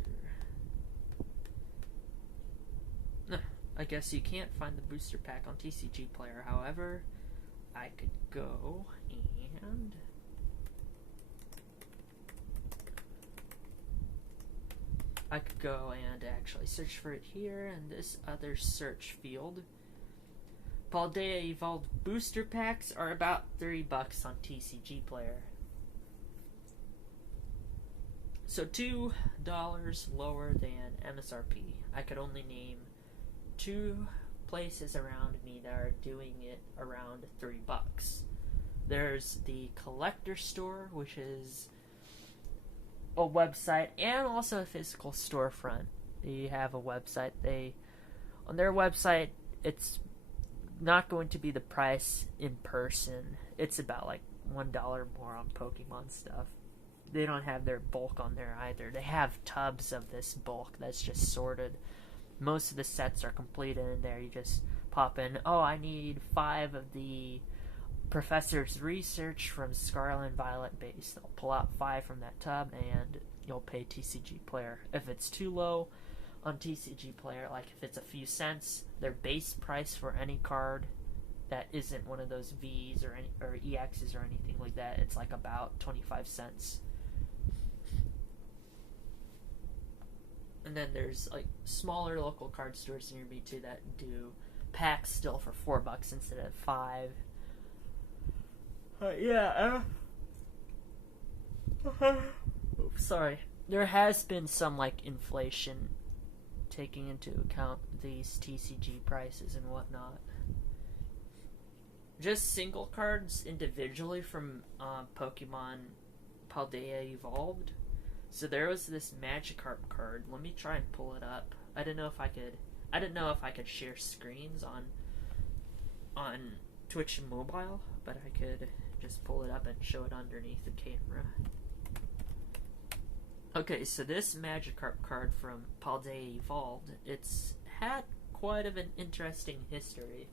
I guess you can't find the booster pack on TCG Player. However, I could go and... actually search for it here in this other search field. Paldea Evolved booster packs are about $30 on TCG Player. So $2 lower than MSRP. I could only name 2 places around me that are doing it around $3. There's the Collector Store, which is a website and also a physical storefront. They have a website. On their website, it's not going to be the price in person. It's about like $1 more on Pokemon stuff. They don't have their bulk on there either. They have tubs of this bulk that's just sorted. Most of the sets are completed in there. You just pop in, oh, I need 5 of the Professor's Research from Scarlet and Violet base. They'll pull out 5 from that tub and you'll pay TCG Player. If it's too low on TCG Player, like if it's a few cents, their base price for any card that isn't one of those V's or EXs or anything like that, it's like about 25 cents. And then there's like smaller local card stores near me too that do packs still for $4 instead of 5. Sorry. There has been some like inflation taking into account these TCG prices and whatnot. Just single cards individually from Pokemon Paldea Evolved. So there was this Magikarp card. Let me try and pull it up. I didn't know if I could share screens on Twitch and mobile, but I could just pull it up and show it underneath the camera. Okay, so this Magikarp card from Paldea Evolved, it's had quite of an interesting history.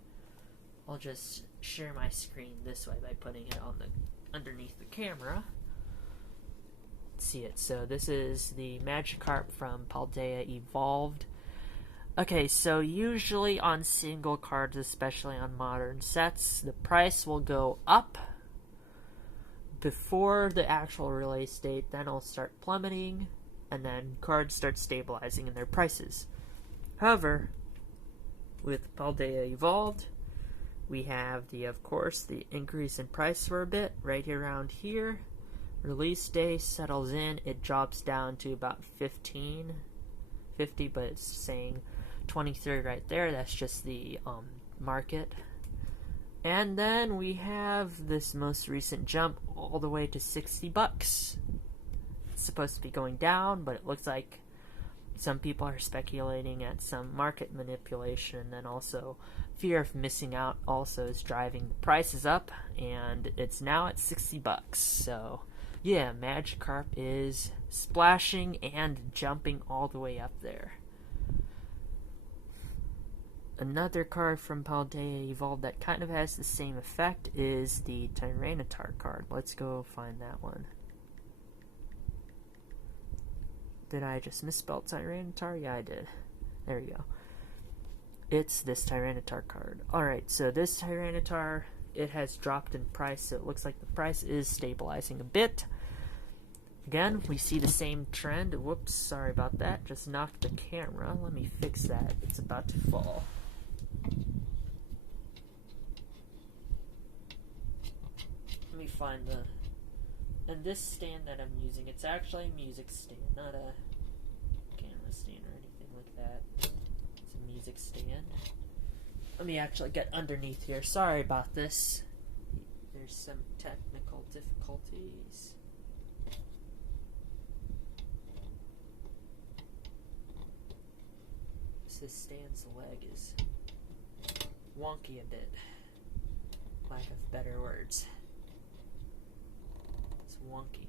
I'll just share my screen this way by putting it on underneath the camera. See it. So this is the Magikarp from Paldea Evolved. Okay, so usually on single cards, especially on modern sets, the price will go up before the actual release date, then it'll start plummeting, and then cards start stabilizing in their prices. However, with Paldea Evolved, we have of course, the increase in price for a bit, right around here. Release day settles in, it drops down to about $50, but it's saying 23 right there. That's just the market. And then we have this most recent jump all the way to $60. It's supposed to be going down, but it looks like some people are speculating at some market manipulation, and then also fear of missing out also is driving the prices up, and it's now at $60. So yeah, Magikarp is splashing and jumping all the way up there. Another card from Paldea Evolved that kind of has the same effect is the Tyranitar card. Let's go find that one. Did I just misspell Tyranitar? Yeah, I did. There you go. It's this Tyranitar card. Alright, so this Tyranitar, it has dropped in price, so it looks like the price is stabilizing a bit. Again, we see the same trend. Whoops, sorry about that. Just knocked the camera. Let me fix that. It's about to fall. Let me find the And this stand that I'm using, it's actually a music stand, not a camera stand or anything like that. It's a music stand. Let me actually get underneath here. Sorry about this. There's some technical difficulties. This stand's leg is wonky a bit. Lack of better words. It's wonky.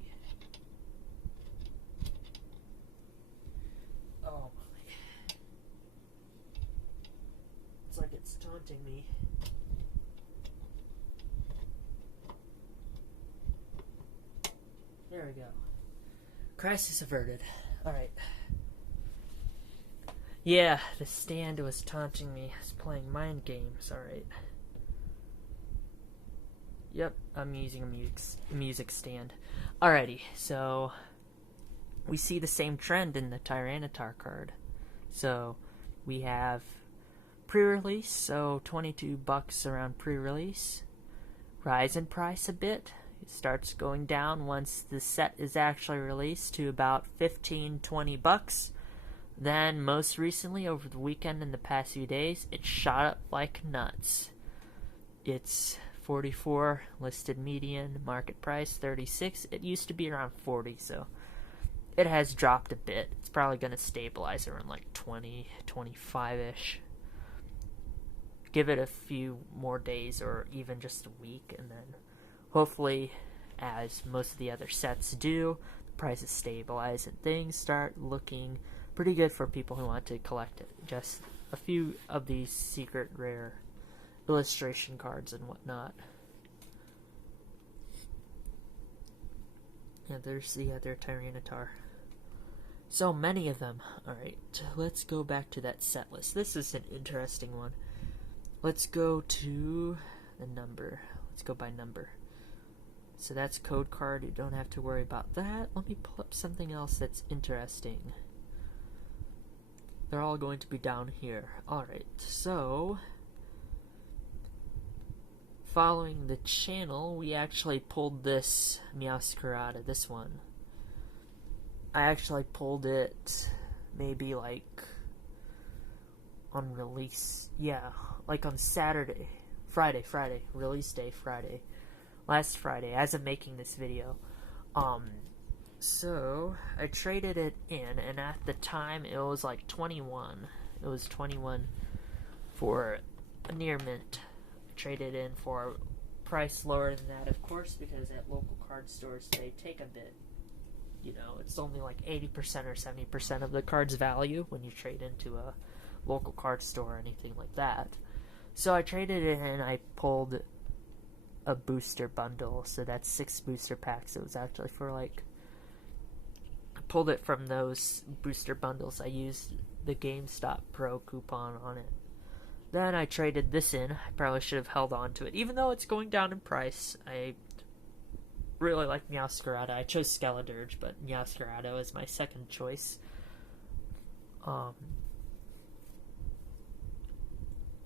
Oh my. It's like it's taunting me. There we go. Crisis averted. Alright. Yeah, the stand was taunting me. It's playing mind games. Alright. Yep, I'm using a music stand. Alrighty, so we see the same trend in the Tyranitar card. So we have pre-release, so $22 around pre-release. Rise in price a bit. It starts going down once the set is actually released to about $15-20. Then, most recently, over the weekend and the past few days, it shot up like nuts. It's 44 listed median, market price 36. It used to be around 40, so it has dropped a bit. It's probably going to stabilize around like 20, 25-ish. Give it a few more days or even just a week, and then hopefully, as most of the other sets do, the prices stabilize and things start looking pretty good for people who want to collect it. Just a few of these secret rare illustration cards and whatnot. Yeah, there's the other Tyranitar. So many of them. Alright, let's go back to that set list. This is an interesting one. Let's go to the number. Let's go by number. So that's code card. You don't have to worry about that. Let me pull up something else that's interesting. They're all going to be down here. Alright, so following the channel, we actually pulled this Meowscarada, this one. I actually pulled it maybe like on release. Yeah, like on Saturday. Friday, release day Friday. Last Friday, as of making this video. So I traded it in, and at the time it was like 21. It was 21 for a near mint. I traded in for a price lower than that, of course, because at local card stores they take a bit. You know, it's only like 80% or 70% of the card's value when you trade into a local card store or anything like that. So I traded it in, and I pulled a booster bundle, so that's 6 booster packs. It was actually for like, I pulled it from those booster bundles. I used the GameStop Pro coupon on it. Then I traded this in. I probably should have held on to it, even though it's going down in price. I really like Meowscarada. I chose Skeledirge, but Meowscarada is my second choice.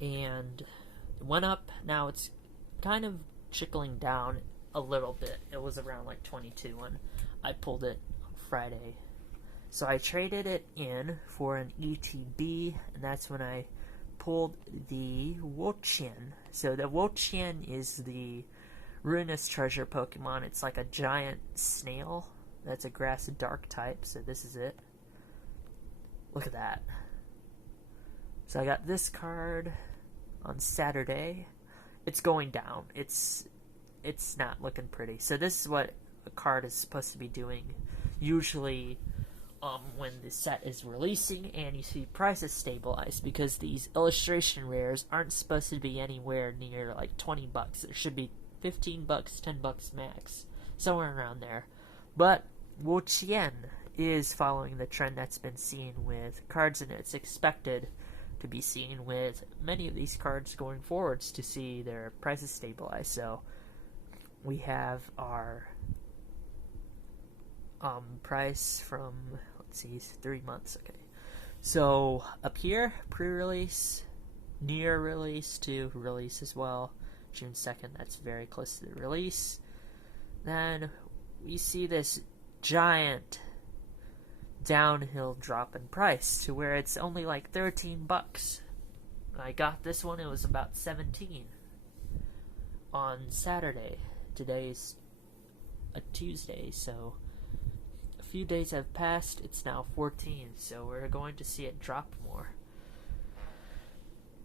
And it went up. Now it's kind of trickling down a little bit. It was around like 22 when I pulled it on Friday. So I traded it in for an ETB, and that's when I pulled the Wugtrio. So the Wugtrio is the Ruinous Treasure Pokemon. It's like a giant snail. That's a grass dark type, so this is it. Look at that. So I got this card on Saturday. It's going down. It's not looking pretty. So this is what a card is supposed to be doing. Usually, when the set is releasing and you see prices stabilize, because these illustration rares aren't supposed to be anywhere near like $20. There should be $15, $10 max, somewhere around there. But Wugtrio is following the trend that's been seen with cards, and it's expected to be seen with many of these cards going forwards to see their prices stabilize. So we have our price from, let's see, 3 months. Okay, so up here, pre-release, near release to release as well. June 2nd, that's very close to the release. Then we see this giant downhill drop in price to where it's only like $13. I got this one, it was about 17 on Saturday. Today's a Tuesday, so a few days have passed, it's now 14, so we're going to see it drop more.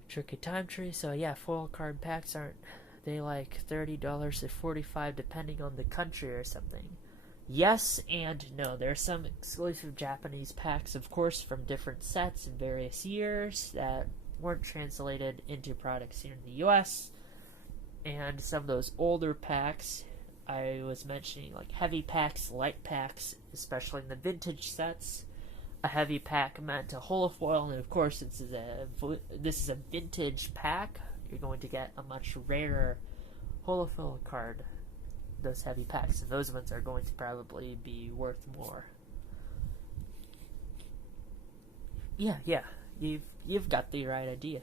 TrickyTimeTree, so yeah, foil card packs aren't they like $30 to $45 depending on the country or something? Yes and no. There are some exclusive Japanese packs, of course, from different sets in various years that weren't translated into products here in the US. And some of those older packs, I was mentioning, like heavy packs, light packs, especially in the vintage sets. A heavy pack meant a holofoil, and of course, this is a vintage pack. You're going to get a much rarer holofoil card. Those heavy packs, and those ones are going to probably be worth more. Yeah, you've got the right idea.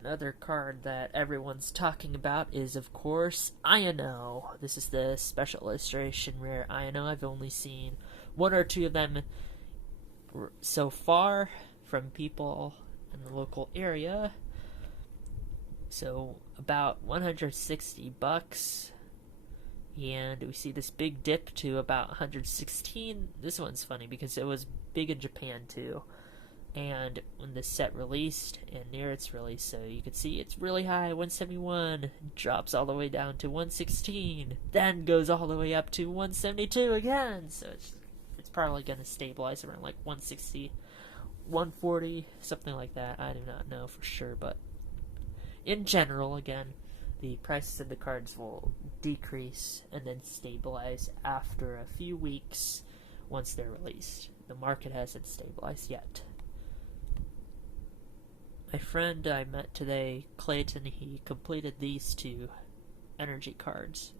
Another card that everyone's talking about is, of course, Ino. This is the special illustration rare Ino. I've only seen one or two of them so far from people in the local area. So about $160, and we see this big dip to about 116. This one's funny because it was big in Japan too, and when this set released and near its release, so you can see it's really high, 171, drops all the way down to 116, then goes all the way up to 172 again. So it's probably going to stabilize around like 160, 140, something like that. I do not know for sure, but in general, again, the prices of the cards will decrease and then stabilize after a few weeks once they're released. The market hasn't stabilized yet. My friend I met today, Clayton, he completed these two energy cards.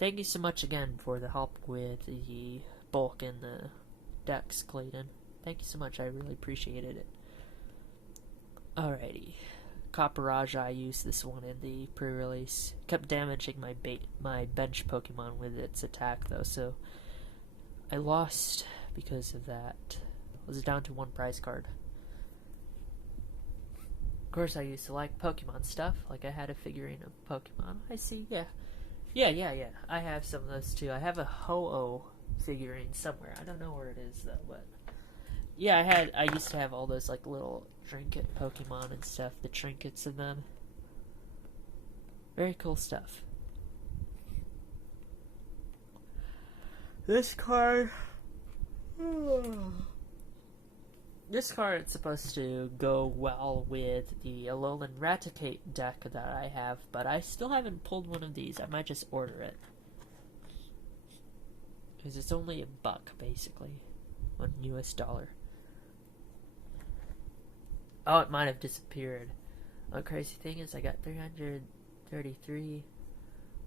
Thank you so much again for the help with the bulk in the decks, Clayton. Thank you so much, I really appreciated it. Alrighty. Copperaja, I used this one in the pre-release. Kept damaging my bench Pokemon with its attack though, so I lost because of that. I was down to one prize card. Of course, I used to like Pokemon stuff. Like I had a figurine of Pokemon. I see, yeah. I have some of those too. I have a Ho-Oh figurine somewhere. I don't know where it is though, but yeah, I used to have all those like little trinket Pokemon and stuff, the trinkets in them. Very cool stuff. This card is supposed to go well with the Alolan Raticate deck that I have, but I still haven't pulled one of these. I might just order it. Because it's only $1, basically. $1 US. Oh, it might have disappeared. The crazy thing is I got 333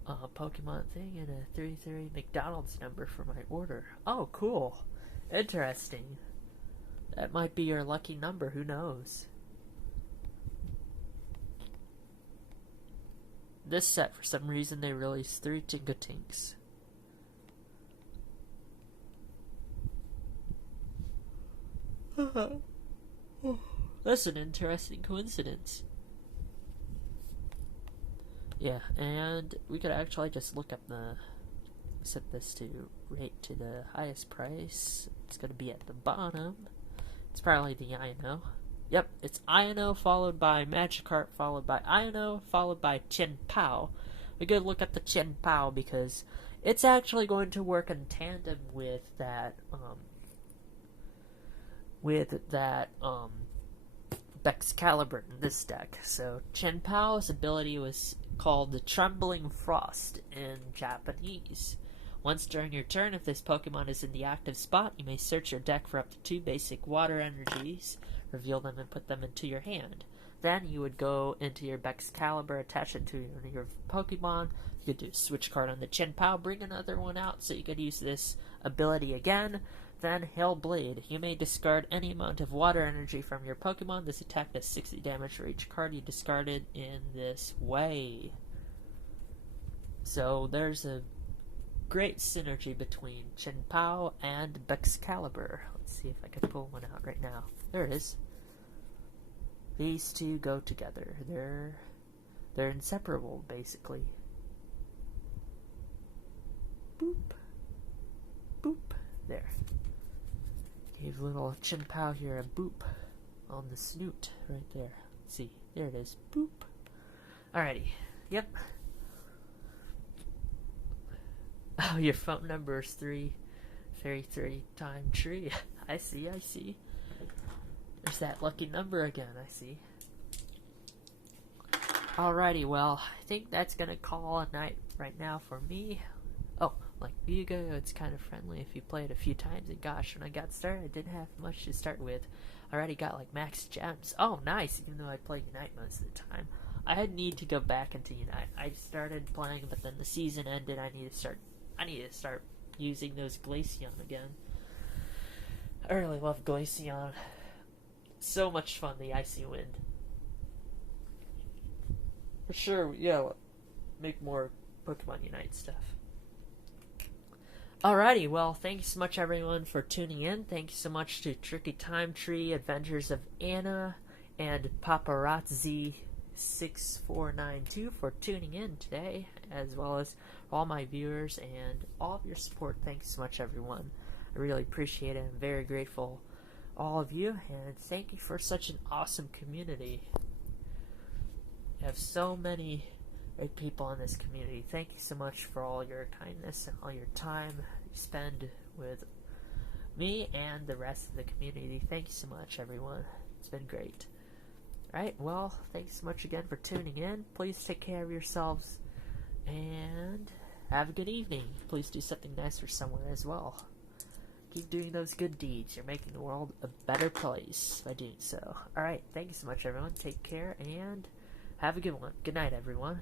Pokemon thing and a 33 McDonald's number for my order. Oh, cool. Interesting. That might be your lucky number, who knows? This set, for some reason, they released 3 Tinkatinks. That's an interesting coincidence. Yeah, and we could actually just look up set this to rate to the highest price. It's going to be at the bottom. It's probably the Ino. Yep, it's Ino followed by Magikarp, followed by Ino, followed by Chien-Pao. We could look at the Chien-Pao because it's actually going to work in tandem with that Excalibur in this deck. So Chien-Pao's ability was called the Trembling Frost in Japanese. Once during your turn, if this Pokemon is in the active spot, you may search your deck for up to 2 basic water energies, reveal them and put them into your hand. Then you would go into your Excalibur, attach it to your Pokemon. You could do a switch card on the Chien-Pao, bring another one out so you could use this ability again. Then Hail Blade. You may discard any amount of water energy from your Pokemon. This attack does 60 damage for each card you discarded in this way. So there's a great synergy between Chin Pao and Bexcalibur. Let's see if I can pull one out right now. There it is. These two go together. They're inseparable, basically. Boop. Boop. There. Give little Chin Pao here a boop on the snoot right there. Let's see. There it is. Boop. Alrighty. Yep. Oh, your phone number is 333TimeTree. I see. There's that lucky number again, I see. Alrighty, well, I think that's gonna call a night right now for me. Oh, like Wugtrio, it's kind of friendly if you play it a few times, and gosh, when I got started, I didn't have much to start with. I already got like max gems. Oh, nice, even though I play Unite most of the time. I had need to go back into Unite. I started playing, but then the season ended. I need to start using those Glaceon again. I really love Glaceon. So much fun, the Icy Wind. For sure, yeah, make more Pokemon Unite stuff. Alrighty, well, thanks so much everyone for tuning in. Thanks so much to TrickyTimeTree, Adventures of Anna, and Paparazzi6492 for tuning in today, as well as all my viewers and all of your support. Thanks so much everyone. I really appreciate it. I'm very grateful, all of you, and thank you for such an awesome community. You have so many great people in this community. Thank you so much for all your kindness and all your time you spend with me and the rest of the community. Thank you so much, everyone. It's been great. Alright, well, thanks so much again for tuning in. Please take care of yourselves and have a good evening. Please do something nice for someone as well. Keep doing those good deeds. You're making the world a better place by doing so. Alright, thank you so much, everyone. Take care and have a good one. Good night, everyone.